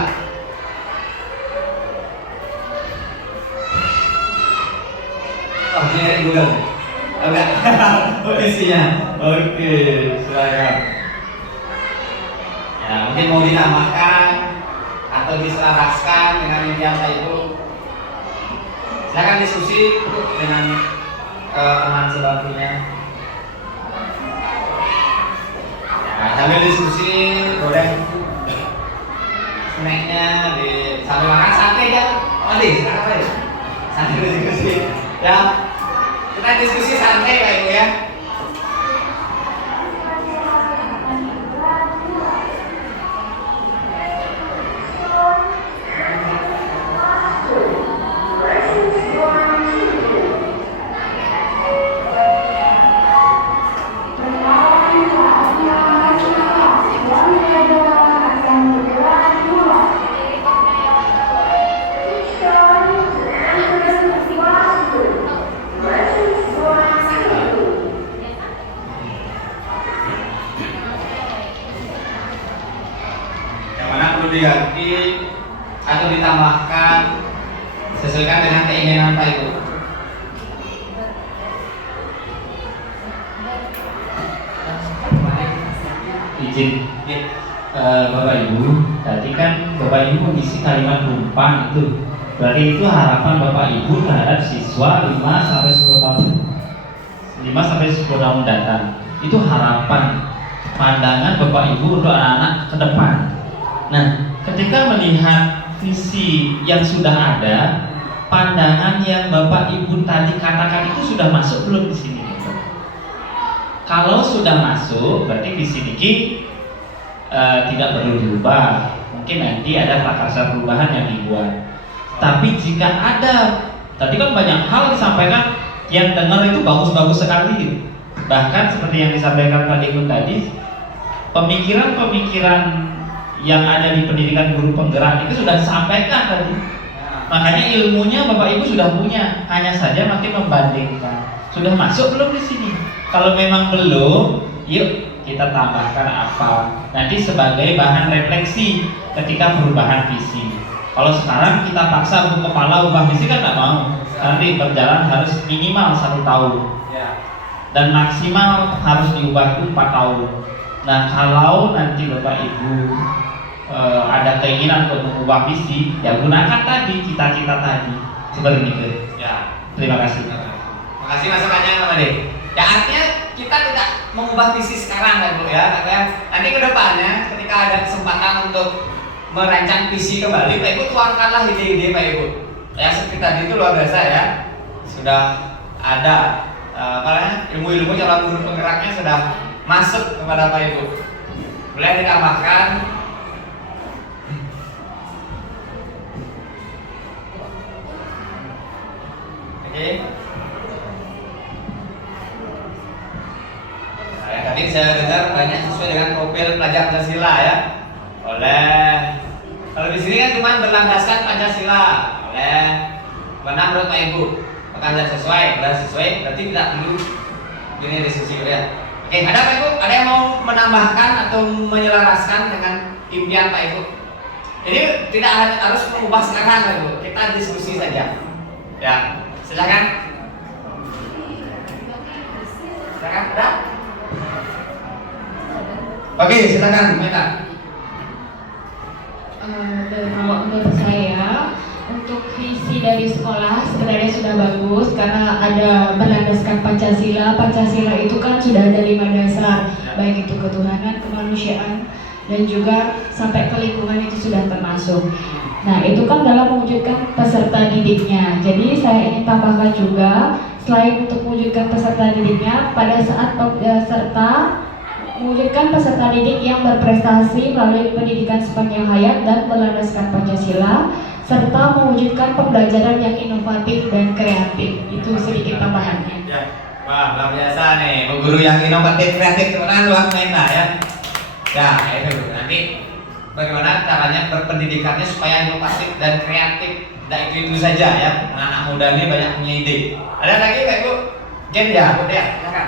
Oh, ini dari Google. Enggak. Isinya. Oke, silakan. Ya, mungkin mau ditambahkan atau diselaraskan dengan impian Pak Ibu. Silakan diskusi dengan ke teman sebangkunya. Nah, sambil diskusi goreng snacknya sambil makan santai ya. Mandi, apa ya? Sambil diskusi. Ya, kita diskusi santai Pak Ibu ya. Diganti atau ditambahkan sesuaikan dengan keinginan Pak Ibu. Izin, Bapak Ibu, tadi kan Bapak Ibu mengisi kalimat umpan itu, berarti itu harapan Bapak Ibu terhadap siswa 5 sampai 10 tahun, 5 sampai 10 tahun datang. Itu harapan, pandangan Bapak Ibu untuk anak-anak ke depan. Nah, ketika melihat visi yang sudah ada, pandangan yang Bapak Ibu tadi katakan itu sudah masuk belum di sini? Kalau sudah masuk, berarti visi Niki tidak perlu diubah. Mungkin nanti ada prakarsa perubahan yang dibuat. Tapi jika ada, tadi kan banyak hal disampaikan yang dengar itu bagus-bagus sekali. Bahkan seperti yang disampaikan Pak Igun tadi, pemikiran-pemikiran yang ada di pendidikan guru penggerak itu sudah disampaikan tadi. Makanya ilmunya Bapak Ibu sudah punya, hanya saja makin membandingkan. Sudah masuk belum di sini? Kalau memang belum, yuk kita tambahkan apa? Nanti sebagai bahan refleksi ketika perubahan visi. Kalau sekarang kita paksa untuk kepala ubah visi kan nggak mau. Nanti berjalan harus minimal 1 tahun. Dan maksimal harus diubah itu 4 tahun. Nah, kalau nanti Bapak Ibu ada keinginan untuk mengubah visi, ya gunakan tadi cita-cita tadi seperti itu. Ya, Terima kasih. terima kasih masukannya Pak Made. Ya artinya kita tidak mengubah visi sekarang kan Bu ya, karena nanti ke depannya ketika ada kesempatan untuk merancang visi kembali, Pak Ibu tuangkanlah ide-ide Pak Ibu. Ya seperti tadi itu luar biasa ya, sudah ada ilmu-ilmu calon guru penggeraknya sudah masuk kepada Pak Ibu. Boleh ditambahkan. Oke. Nah, tadi saya dengar banyak sesuai dengan profil pelajar Pancasila ya. Oleh kalau di sini kan cuma berlandaskan Pancasila. Oleh benar menurut Pak Ibu, apakah sesuai? Kalau sesuai berarti tidak perlu ini diskusi ya. Oke, ada Pak Ibu? Ada yang mau menambahkan atau menyelaraskan dengan impian Pak Ibu? Ini tidak harus mengubah sekarang Pak Ibu. Kita diskusi saja. Ya. Silakan. Silakan, ada? Oke, silakan, Meta. Kalau menurut saya, untuk visi dari sekolah sebenarnya sudah bagus karena ada berlandaskan Pancasila. Pancasila itu kan sudah ada 5 dasar, baik itu ketuhanan, kemanusiaan, dan juga sampai ke lingkungan itu sudah termasuk. Nah, itu kan dalam mewujudkan peserta didiknya. Jadi saya ingin tambahkan juga, selain untuk mewujudkan peserta didiknya, pada saat peserta mewujudkan peserta didik yang berprestasi melalui pendidikan sepanjang hayat dan berlandaskan Pancasila, serta mewujudkan pembelajaran yang inovatif dan kreatif. Itu sedikit tambahannya. Ya, wah luar biasa nih, guru yang inovatif, kreatif, teman luar Meta ya. Ya, itu nanti bagaimana caranya berpendidikannya supaya inovatif dan kreatif. Tidak itu saja ya, anak-anak muda ini banyak punya ide. Ada lagi Pak Ibu? Gen ya, Bu ya, silakan.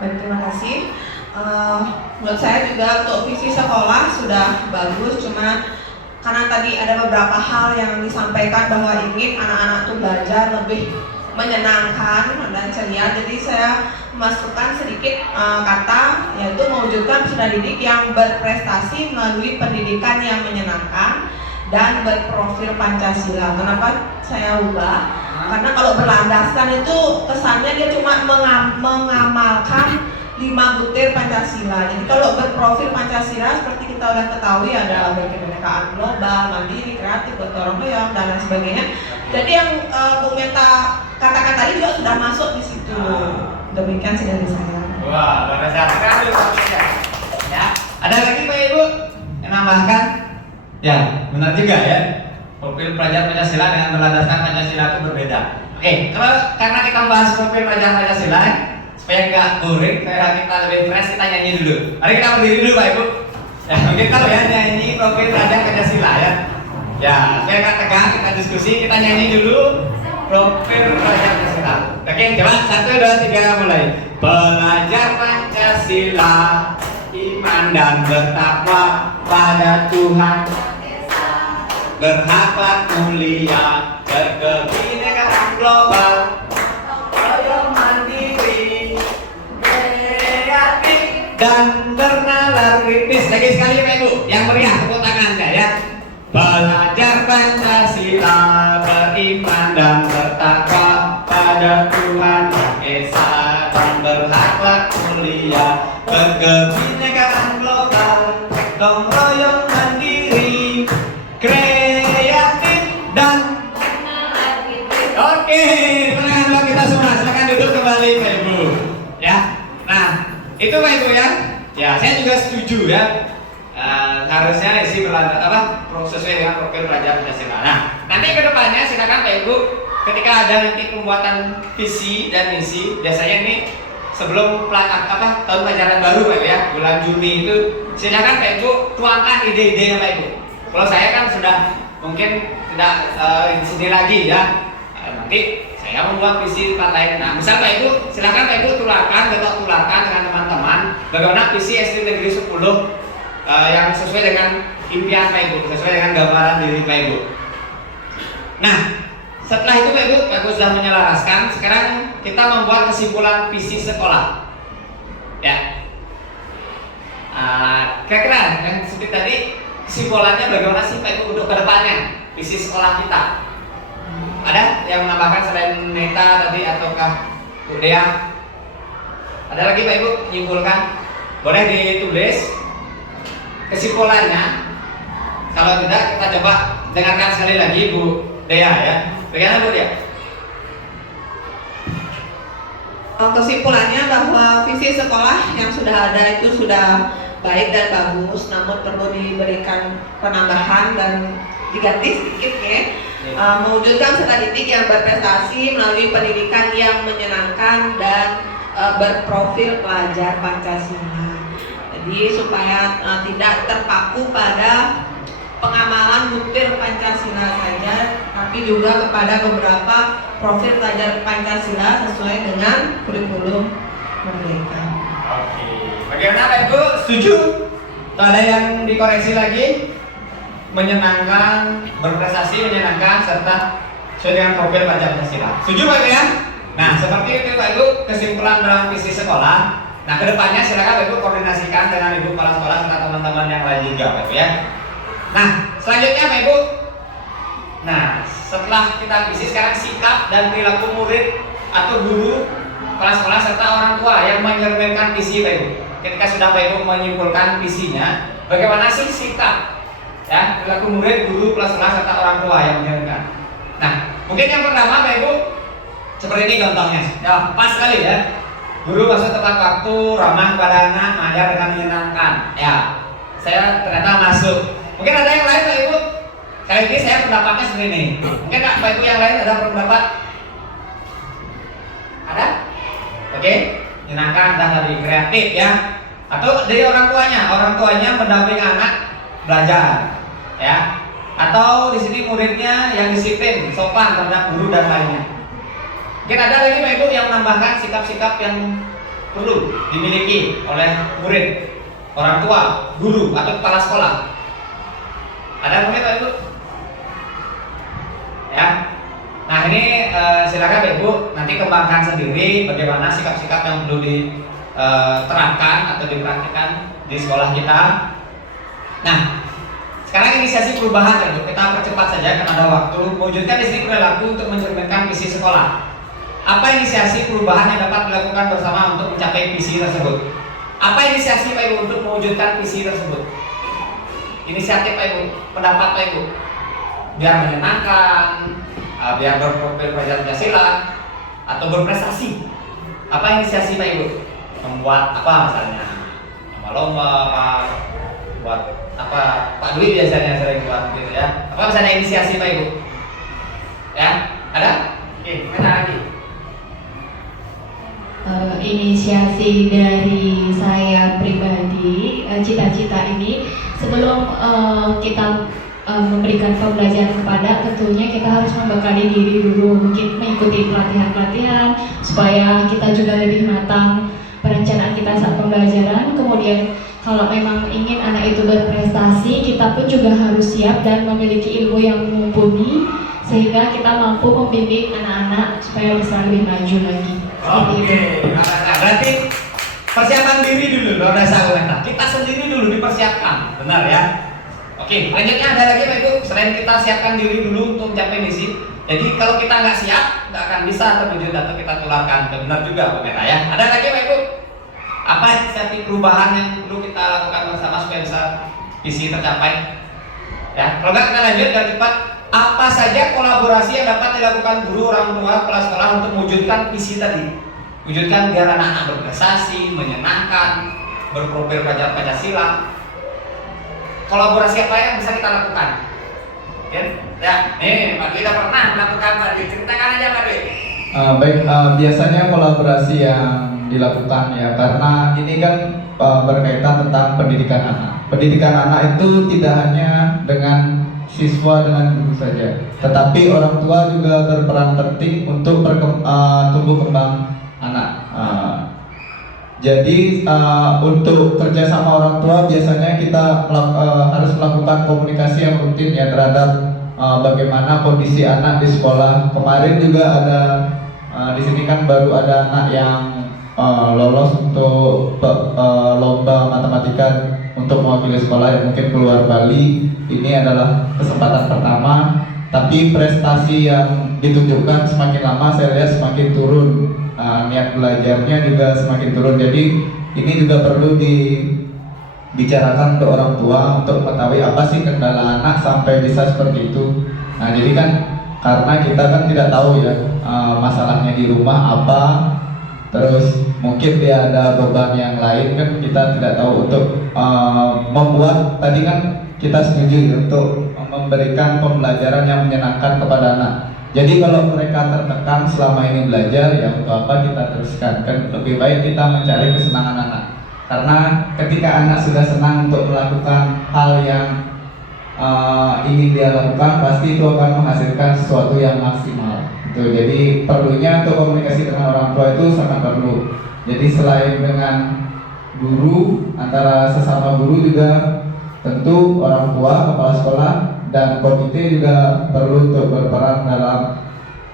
Baik, terima kasih. Menurut saya juga untuk visi sekolah sudah bagus, cuma karena tadi ada beberapa hal yang disampaikan bahwa ingin anak-anak tuh belajar lebih menyenangkan dan ceria, jadi saya memasukkan sedikit kata, yaitu mewujudkan peserta didik yang berprestasi melalui pendidikan yang menyenangkan dan berprofil Pancasila. Kenapa saya ubah? Karena kalau berlandaskan itu kesannya dia cuma mengamalkan 5 butir Pancasila. Jadi kalau berprofil Pancasila seperti kita udah ketahui ada kebinekaan global, mandiri, kreatif, gotong royong dan lain sebagainya. Jadi yang Bu Meta katakan tadi juga sudah masuk di situ. Demikian sih dari saya. Wah, luar biasa sekali. Ya, ada lagi Pak Ibu yang nambahkan? Ya, benar juga ya. Profil pelajar Pancasila dengan berlandaskan Pancasila itu berbeda. Oke, karena kita bahas profil pelajar Pancasila, supaya nggak boring, supaya kita lebih fresh, kita nyanyi dulu. Mari kita berdiri dulu Pak Ibu. Ya, mungkin kalau ya nyanyi profil pelajar Pancasila ya. Ya, supaya nggak tegang, kita diskusi, kita nyanyi dulu profil pelajar Pancasila. Oke, coba 1, 2, 3 mulai. Belajar Pancasila, iman dan bertakwa pada Tuhan, berakhlak mulia, berkebinekaan global, royong mandiri, kreatif dan bernalar kritis. Lagi sekali Pak Ibu, yang meriah tepuk tangannya ya. Belajar Pancasila, beriman dan bertakwa pada Tuhan Yang Esa, dan berakhlak mulia, berkebinekaan global, gotong royong mandiri, kreatif dan oke, silakan kita semua, silakan duduk kembali Pak Ibu. Ya, nah itu Pak Ibu ya. Ya, saya juga setuju ya. Harusnya isi berlanjut sesuai dengan profil pelajar Pancasila. Nah, nanti kedepannya silakan Pak Ibu, ketika ada nanti pembuatan visi dan misi, biasanya ini sebelum tahun pelajaran baru Pak Ibu ya, bulan Juni itu, silakan Pak Ibu tuangkan ide-idenya Pak Ibu. Kalau saya kan sudah mungkin tidak di sini lagi ya, nanti saya membuat visi tempat lain. Nah, misal Pak Ibu, silakan Pak Ibu tularkan dengan teman-teman bagaimana visi SD Negeri 10 yang sesuai dengan impian Pak Ibu, sesuai dengan gambaran diri Pak Ibu. Nah, setelah itu Pak Ibu sudah menyelaraskan. Sekarang kita membuat kesimpulan visi sekolah. Ya, kira-kira yang seperti tadi kesimpulannya bagaimana sih Pak Ibu untuk kedepannya visi sekolah kita? Ada yang menambahkan selain Neta tadi ataukah Bu Dea? Ada lagi Pak Ibu menyimpulkan? Boleh ditulis kesimpulannya. Kalau tidak kita coba dengarkan sekali lagi Bu Dea ya. Bagaimana Bu Dea? Kesimpulannya bahwa visi sekolah yang sudah ada itu sudah baik dan bagus, namun perlu diberikan penambahan dan diganti sedikit ya. Mewujudkan serta didik yang berprestasi melalui pendidikan yang menyenangkan dan berprofil pelajar Pancasila. Jadi supaya tidak terpaku pada pengamalan butir Pancasila saja, tapi juga kepada beberapa profil pelajar Pancasila sesuai dengan kurikulum Merdeka. Oke, bagaimana Pak Ibu? Setuju? Atau ada yang dikoreksi lagi? Menyenangkan, berprestasi, menyenangkan, serta sesuai dengan profil pelajar Pancasila. Setuju Pak Ibu ya? Nah, seperti itu Pak Ibu kesimpulan dalam visi sekolah. Nah, kedepannya silakan Pak Ibu koordinasikan dengan Ibu kepala sekolah serta teman-teman yang lain juga Pak Ibu ya. Nah, selanjutnya Pak Ibu. Nah, setelah kita visi, sekarang sikap dan perilaku murid atau guru, kepala sekolah serta orang tua yang mencerminkan visi Pak Ibu. Ketika sudah Pak Ibu menyimpulkan visinya, bagaimana sih sikap ya, perilaku murid, guru, kepala sekolah serta orang tua yang mencerminkan. Nah, mungkin yang pertama Pak Ibu seperti ini contohnya. Ya, pas sekali ya. Guru masuk tepat waktu, ramah kepada anak, mengajar dengan menyenangkan. Ya, saya ternyata masuk. Mungkin ada yang lain Pak Ibu. Kali ini saya pendapatnya seperti ini. Mungkin Pak Ibu yang lain ada pendapat? Ada? Oke, menyenangkan dan lebih kreatif ya. Atau dari orang tuanya mendampingi anak belajar, ya. Atau di sini muridnya yang disiplin, sopan terhadap guru dan lainnya. Mungkin ada lagi Pak Ibu yang menambahkan sikap-sikap yang perlu dimiliki oleh murid, orang tua, guru, atau kepala sekolah. Ada mungkin Pak Ibu? Ya. Nah ini silakan Pak Ibu nanti kembangkan sendiri bagaimana sikap-sikap yang perlu diterapkan atau dipraktikkan di sekolah kita. Nah, Sekarang inisiasi perubahan ya, kita percepat saja karena ada waktu. Mewujudkan disiplin perilaku untuk mencerminkan visi sekolah. Apa inisiasi perubahan yang dapat dilakukan bersama untuk mencapai visi tersebut? Apa inisiasi Pak Ibu untuk mewujudkan visi tersebut? Inisiatif Pak Ibu, pendapat Pak Ibu, biar menyenangkan, biar berprofil pelajar Pancasila, atau berprestasi. Apa inisiasi Pak Ibu? Membuat apa misalnya? Lomba, buat apa? Pak Dwi biasanya sering buat gitu ya. Apa misalnya inisiasi Pak Ibu? Ya, ada? Oke, mana lagi? Inisiasi dari saya pribadi, cita-cita ini sebelum kita memberikan pembelajaran kepada, tentunya kita harus membekali diri dulu, mungkin mengikuti pelatihan-pelatihan supaya kita juga lebih matang perencanaan kita saat pembelajaran. Kemudian kalau memang ingin anak itu berprestasi, kita pun juga harus siap dan memiliki ilmu yang mumpuni sehingga kita mampu membimbing anak-anak supaya bisa lebih maju lagi. Oke, berarti persiapan diri dulu, Lord Desa. Kita sendiri dulu dipersiapkan, benar ya? Oke, lanjutnya ada lagi Pak Ibu. Selain kita siapkan diri dulu untuk mencapai misi, jadi kalau kita nggak siap, nggak akan bisa terwujud atau kita tularkan. Benar juga Bu Meta ya. Ada lagi Pak Ibu? Apa inisiatif perubahan yang perlu kita lakukan bersama supaya bisa visi tercapai? Ya, kalau nggak kita lanjut dan cepat. Apa saja kolaborasi yang dapat dilakukan guru, orang tua, kepala sekolah untuk mewujudkan visi tadi? Wujudkan biar anak-anak berprestasi, menyenangkan, berprofil pelajar Pancasila. Kolaborasi apa yang bisa kita lakukan? Ya, nih Pak Dwi pernah melakukan, Pak Dwi, ceritakan aja Pak Dwi. Baik, biasanya kolaborasi yang dilakukan ya, karena ini kan berkaitan tentang pendidikan anak. Pendidikan anak itu tidak hanya dengan siswa dengan guru saja, tetapi orang tua juga berperan penting untuk tumbuh kembang anak. Jadi untuk kerjasama orang tua biasanya kita harus melakukan komunikasi yang rutin ya terhadap bagaimana kondisi anak di sekolah. Kemarin juga ada di sini kan baru ada anak yang lolos untuk lomba matematika untuk mewakili sekolah yang mungkin keluar Bali. Ini adalah kesempatan pertama, tapi prestasi yang ditunjukkan semakin lama saya lihat semakin turun. Niat belajarnya juga semakin turun. Jadi ini juga perlu dibicarakan untuk orang tua untuk mengetahui apa sih kendala anak sampai bisa seperti itu. Nah, jadi kan karena kita kan tidak tahu ya masalahnya di rumah apa, terus mungkin dia ada beban yang lain kan kita tidak tahu. Untuk membuat tadi kan kita setuju ya, untuk memberikan pembelajaran yang menyenangkan kepada anak. Jadi kalau mereka tertekan selama ini belajar, ya untuk apa kita teruskan? Kan lebih baik kita mencari kesenangan anak. Karena ketika anak sudah senang untuk melakukan hal yang ingin dia lakukan, pasti itu akan menghasilkan sesuatu yang maksimal. Gitu. Jadi perlunya untuk komunikasi dengan orang tua itu sangat perlu. Jadi selain dengan guru, antara sesama guru juga tentu orang tua, kepala sekolah, dan komite juga perlu untuk berperan dalam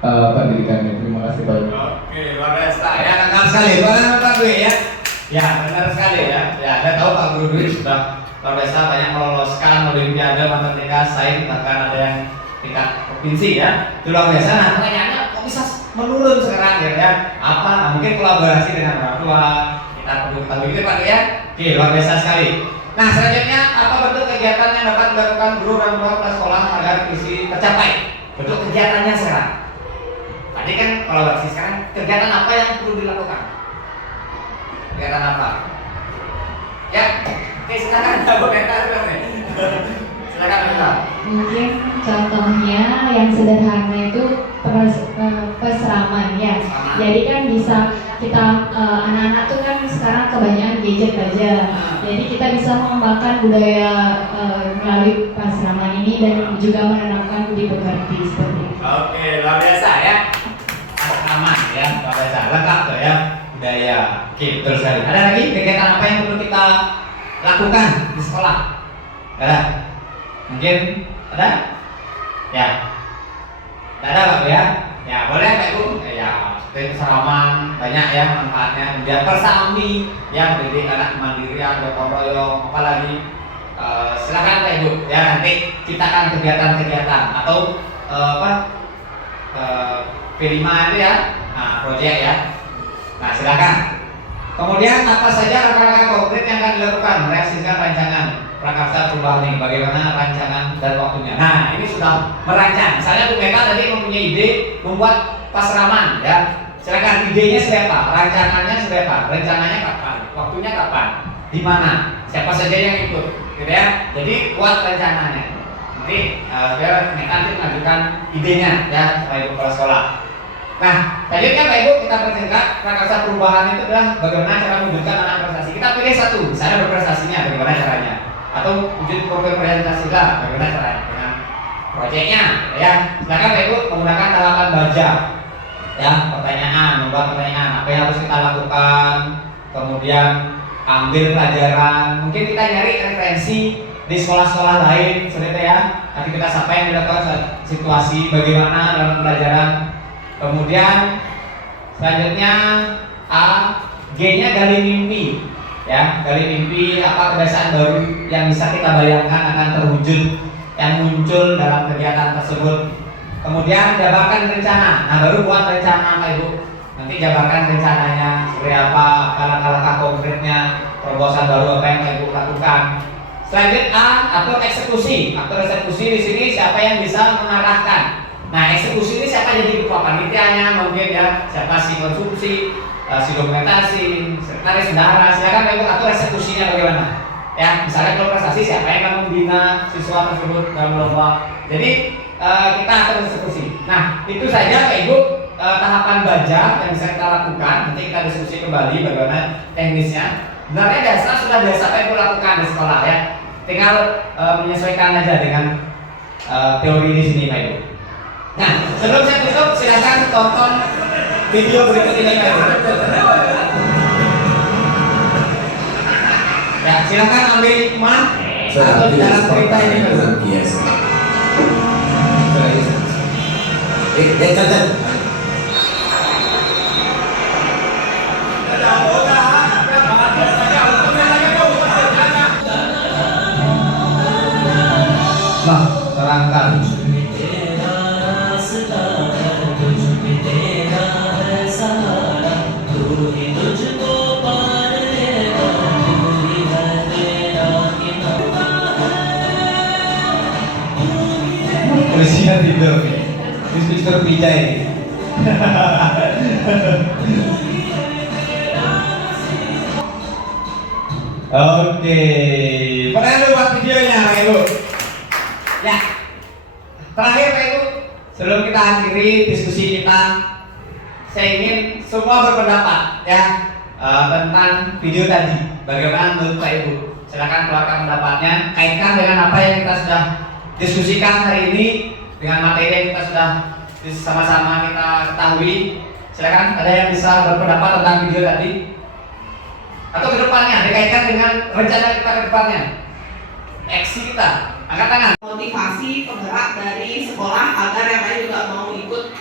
pendidikan ini. Terima kasih Pak. Oke, luar biasa ya, lengkap sekali. Bagaimana Pak Dwi ya? Ya, benar sekali ya. Ya, saya tahu Pak Guru Dwi sudah luar biasa banyak meloloskan olimpiade matematika, sains, bahkan ada yang tingkat provinsi ya. Itu luar biasa. Nah, pertanyaannya kok bisa menurun sekarang ya? Apa? Nah, mungkin kolaborasi dengan orang tua. Kita perlu ketahui itu Pak ya. Oke, luar biasa sekali. Nah, selanjutnya apa bentuk kegiatan yang dapat dilakukan guru dan kepala sekolah agar visi tercapai? Bentuk kegiatannya sekarang. Tadi kan kolaborasi, sekarang kegiatan apa yang perlu dilakukan? Kegiatan apa? Ya, oke silakan Bu Meta. Silakan Meta. Mungkin contohnya yang sederhana itu peseraman ya. Jadi kan bisa kita anak-anak tuh kan sekarang kebanyakan gadget aja. Jadi kita bisa mengembangkan budaya melalui peseraman ini dan juga menanamkan budi pekerti seperti itu. Oke, luar biasa ya. Aman ya, luar biasa. Lengkap tuh ya budaya. Oke, betul sekali. Ada lagi kegiatan apa yang perlu kita lakukan di sekolah? Ada? Mungkin ada? Ya. Tidak ada Pak Bu ya? Ya boleh Pak Ibu. Ya, seperti peseraman banyak ya manfaatnya. Kemudian persami yang mendidik anak mandiri, gotong royong, apalagi silakan Pak Ibu ya, nanti ciptakan kegiatan-kegiatan atau P5 itu ya, nah, proyek ya. Nah silakan. Kemudian apa saja langkah-langkah konkret yang akan dilakukan merealisasikan rancangan prakarsa perubahan ini, bagaimana rancangan dan waktunya. Nah ini sudah merancang. Misalnya Bu Meta tadi mempunyai ide membuat pasraman ya. Silakan, idenya seperti apa, rancangannya seperti apa, rencananya kapan, waktunya kapan, di mana, siapa saja yang ikut, gitu ya. Jadi buat rencananya. Nanti biar nanti mengajukan idenya ya, Pak Ibu kepala sekolah. Nah, selanjutnya Pak Ibu kita perkenalkan prakarsa perubahan itu adalah bagaimana cara mewujudkan anak prestasi. Kita pilih satu, misalnya berprestasinya bagaimana caranya, atau wujud program presentasi lah, bagaimana caranya dengan proyeknya. Ya, silakan Pak Ibu menggunakan tahapan baja. Ya, pertanyaan, membuat pertanyaan, apa yang harus kita lakukan, kemudian ambil pelajaran, mungkin kita nyari referensi di sekolah-sekolah lain, seperti itu ya. Nanti kita sampai yang dilakukan situasi bagaimana dalam pelajaran. Kemudian selanjutnya A, G-nya gali mimpi, ya, gali mimpi apa kebiasaan baru yang bisa kita bayangkan akan terwujud yang muncul dalam kegiatan tersebut. Kemudian jabarkan rencana. Nah baru buat rencana Pak Ibu. Nanti jabarkan rencananya seperti apa, langkah-langkah konkretnya, terobosan baru apa yang Pak Ibu lakukan. Selanjutnya A, atur eksekusi. Atur eksekusi di sini siapa yang bisa mengarahkan. Nah eksekusi ini siapa jadi ketua panitianya mungkin ya, siapa si konsumsi, si dokumentasi, sekretaris bendahara. Silakan Pak Ibu atur eksekusinya bagaimana. Ya misalnya kalau prestasi siapa yang akan membina siswa tersebut dalam lomba. Jadi kita akan eksekusi. Nah itu saja Pak Ibu tahapan baja yang bisa kita lakukan. Nanti kita diskusi kembali bagaimana teknisnya. Sebenarnya sudah biasa Pak Ibu lakukan di sekolah ya. Tinggal menyesuaikan aja dengan teori di sini Pak Ibu. Nah sebelum saya tutup silakan tonton video berikut ini Pak Ibu. Ya silakan ambil hikmah atau di dalam cerita ini Pak Ibu. Nah, terangkan. Polisinya tidur nih. Mister Pijay. Oke, pernah buat videonya Pak Ibu? Ya, terakhir Pak Ibu, sebelum kita akhiri diskusi kita, saya ingin semua berpendapat ya tentang video tadi. Bagaimana menurut Pak Ibu? Silakan keluarkan pendapatnya, kaitkan dengan apa yang kita sudah diskusikan hari ini, dengan materi yang kita sudah sama-sama kita ketahui. Silakan, ada yang bisa berpendapat tentang video tadi atau kedepannya dikaitkan dengan rencana kita ke depannya, aksi kita. Angkat tangan. Motivasi penggerak dari sekolah agar yang lain juga mau ikut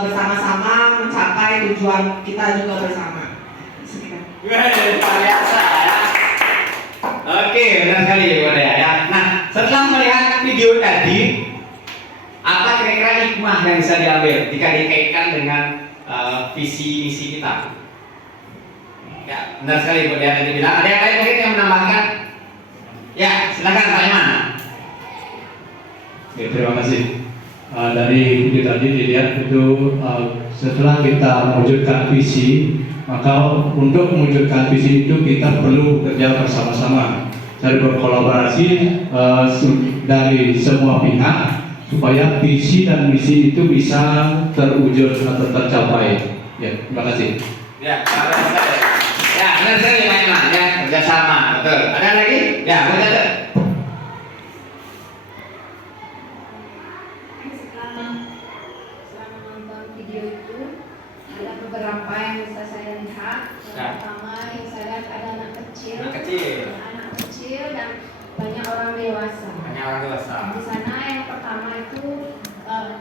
bersama-sama mencapai tujuan kita juga bersama. Luar biasa ya. Oke, benar sekali Bu Dea ya. Nah, setelah melihat video tadi, apa kira-kira hikmah yang bisa diambil jika dikaitkan dengan visi misi kita? Ya, benar sekali Bu Dea tadi bilang. Ada yang lain mungkin yang menambahkan? Ya, silakan Pak Iman. Oke, terima kasih. Dari video tadi dilihat itu setelah kita mewujudkan visi, maka untuk mewujudkan visi itu kita perlu kerja bersama-sama dan berkolaborasi dari semua pihak supaya visi dan misi itu bisa terwujud atau tercapai. Ya, terima kasih. Ya, ya benar sekali Pak Iman ya, kerjasama, betul. Ada lagi? Ya, benar. Setelah menonton video itu, ada beberapa yang bisa saya lihat. Yang pertama yang saya lihat ada anak kecil, dan banyak orang dewasa. Di sana yang pertama itu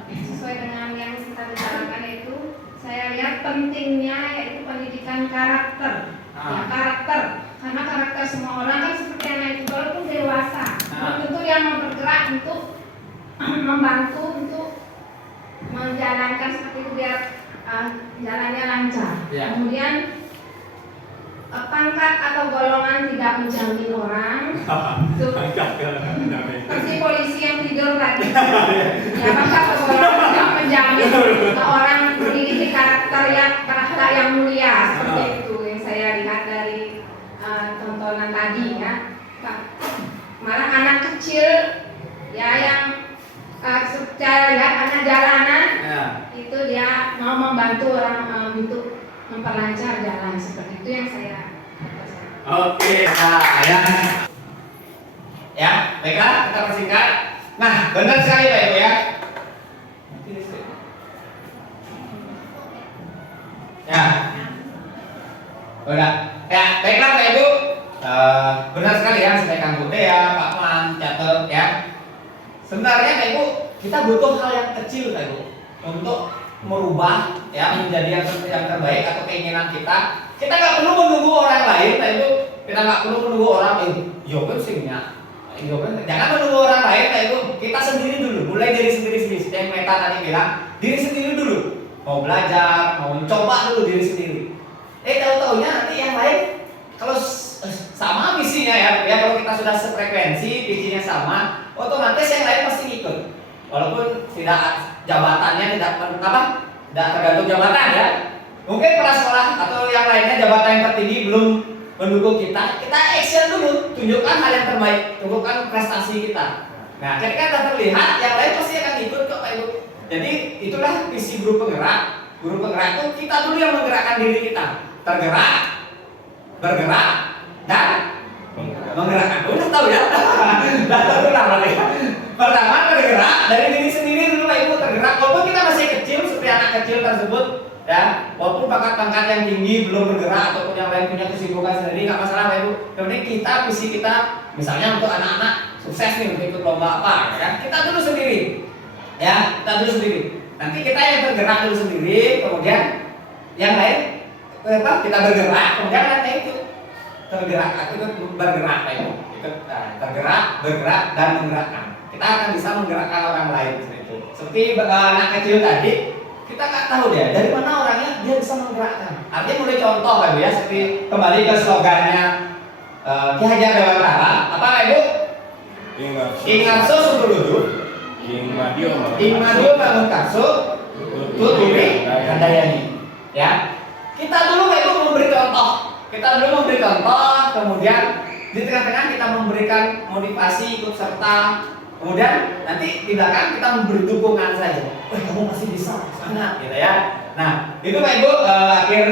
sesuai dengan yang kita bicarakan, yaitu saya lihat pentingnya yaitu pendidikan karakter. Ya, karakter, karena karakter semua orang kan seperti anak itu, walaupun dia dewasa. Tentu dia mau bergerak untuk membantu untuk menjalankan seperti itu biar jalannya lancar. Ya. Kemudian pangkat atau golongan tidak menjamin orang. Seperti polisi yang tidur tadi. Ya, pangkat atau golongan tidak menjamin orang memiliki karakter yang berakhlak yang mulia seperti itu yang saya lihat dari tontonan tadi ya. Malah anak kecil ya yang saya lihat anak jalanan itu dia mau membantu orang untuk memperlancar jalan seperti itu yang saya. Oke, nah ya, baiklah kita persingkat. Nah, benar sekali Pak Ibu ya. Ya, udah. Ya, baiklah Pak Ibu. Benar sekali ya, sampaikan Bu Dea, Pak Man, catat ya. Sebenarnya Pak Ibu, kita butuh hal yang kecil Pak Ibu untuk merubah ya menjadi yang terbaik atau keinginan kita. Kita nggak perlu menunggu orang lain Pak Ibu. Kita nggak perlu menunggu orang lain. Jangan menunggu orang lain Pak Ibu. Kita sendiri dulu. Mulai dari sendiri. Seperti yang Meta tadi bilang, diri sendiri dulu. Mau belajar, mau mencoba dulu diri sendiri. Tahu-taunya nanti yang lain kalau sama misinya ya kalau kita sudah sefrekuensi, visinya sama, otomatis yang lain pasti ikut. Walaupun tidak jabatannya tidak tergantung jabatan ya. Mungkin kepala sekolah atau yang lainnya jabatan yang tertinggi belum mendukung kita action dulu, tunjukkan hal yang terbaik, tunjukkan prestasi kita. Nah, ketika sudah terlihat, yang lain pasti akan ikut kok Pak Ibu. Jadi itulah visi guru penggerak. Guru penggerak itu kita dulu yang menggerakkan diri kita, tergerak, bergerak, dan menggerakkan. Udah tahu ya? Udah terulang lagi. Pertama bergerak dari diri sendiri dulu Pak Ibu, tergerak. Walaupun kita masih kecil seperti anak kecil tersebut, ya, walaupun pangkat-pangkat yang tinggi belum bergerak ataupun yang lain punya kesibukan sendiri nggak masalah Pak Ibu. Yang penting kita visi kita, misalnya untuk anak-anak sukses nih untuk ikut lomba apa, ya, kita dulu sendiri, ya, kita dulu sendiri. Nanti kita yang bergerak dulu sendiri, kemudian yang lain kita bergerak, kemudian yang lain itu tergerak, itu bergerak Pak Ibu. Tergerak, bergerak dan menggerakkan. Kita akan bisa menggerakkan orang lain seperti anak kecil tadi. Kita nggak tahu dia dari mana orangnya, dia bisa menggerakkan. Artinya mulai contoh Pak Ibu ya, seperti kembali ke slogannya Ki Hajar Dewantara, apa Pak Ibu? Ing Ngarso Sumberludu, Ing Madio Bangun Karso, Tuturi Handayani. Ya, kita dulu Pak Ibu memberi contoh. Kemudian di tengah-tengah kita memberikan motivasi, ikut serta. Kemudian nanti di belakang kita memberi dukungan saja. Kamu masih bisa, semangat gitu ya. Nah, itu Pak Ibu akhir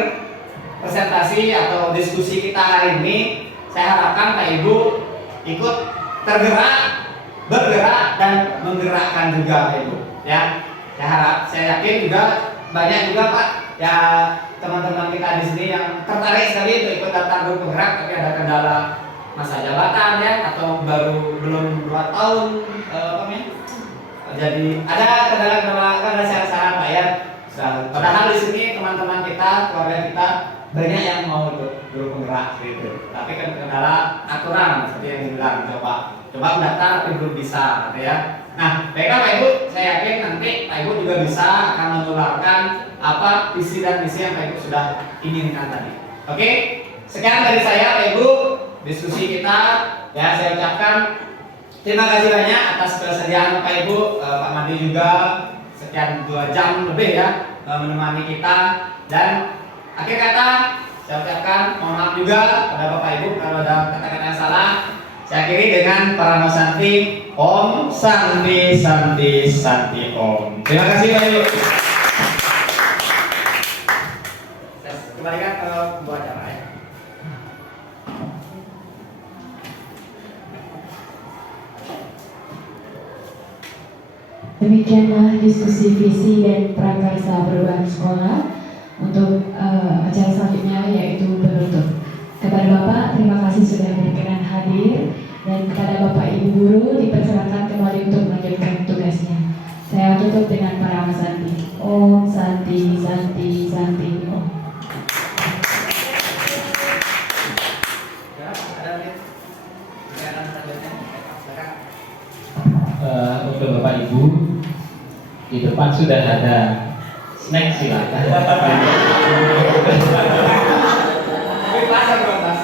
presentasi atau diskusi kita hari ini. Saya harapkan Pak Ibu ikut tergerak, bergerak dan menggerakkan juga Pak Ibu. Ya, saya yakin juga banyak juga Pak ya teman-teman kita di sini yang tertarik sekali untuk ikut daftar grup penggerak, tapi ada kendala masa jabatan ya atau belum 2 tahun jadi ada kendala syarat-syarat Pak ya. Padahal di sini teman-teman kita, keluarga kita banyak yang mau ikut grup penggerak gitu. Tapi kan kendala aturan seperti yang dibilang, coba mendaftar tapi belum bisa gitu ya. Nah, baiklah Pak Ibu, saya yakin nanti Pak Ibu juga bisa akan menularkan apa visi dan misi yang Pak Ibu sudah inginkan tadi. Oke, sekian dari saya Pak Ibu. Diskusi kita ya saya ucapkan terima kasih banyak atas kesediaan Bapak Ibu, Pak Madi juga sekian 2 jam lebih ya menemani kita, dan akhir kata saya ucapkan mohon maaf juga pada Bapak Ibu kalau ada kata-kata yang salah. Saya akhiri dengan Paramo Santi Om Santi Santi Santi Om. Terima kasih Pak Ibu. Saya kembalikan ke pembawa acara ya. Demikianlah diskusi visi dan prakarsa perubahan sekolah untuk acara selanjutnya yaitu penutup. Kepada Bapak, terima kasih sudah berkenan hadir, dan kepada Bapak Ibu guru dipersilakan kembali untuk melanjutkan tugasnya. Saya tutup dengan Paramo Santi. Om Santi Santi Santi Om. Ada depan sudah ada snack silakan. Tapi pasang dong, Mas.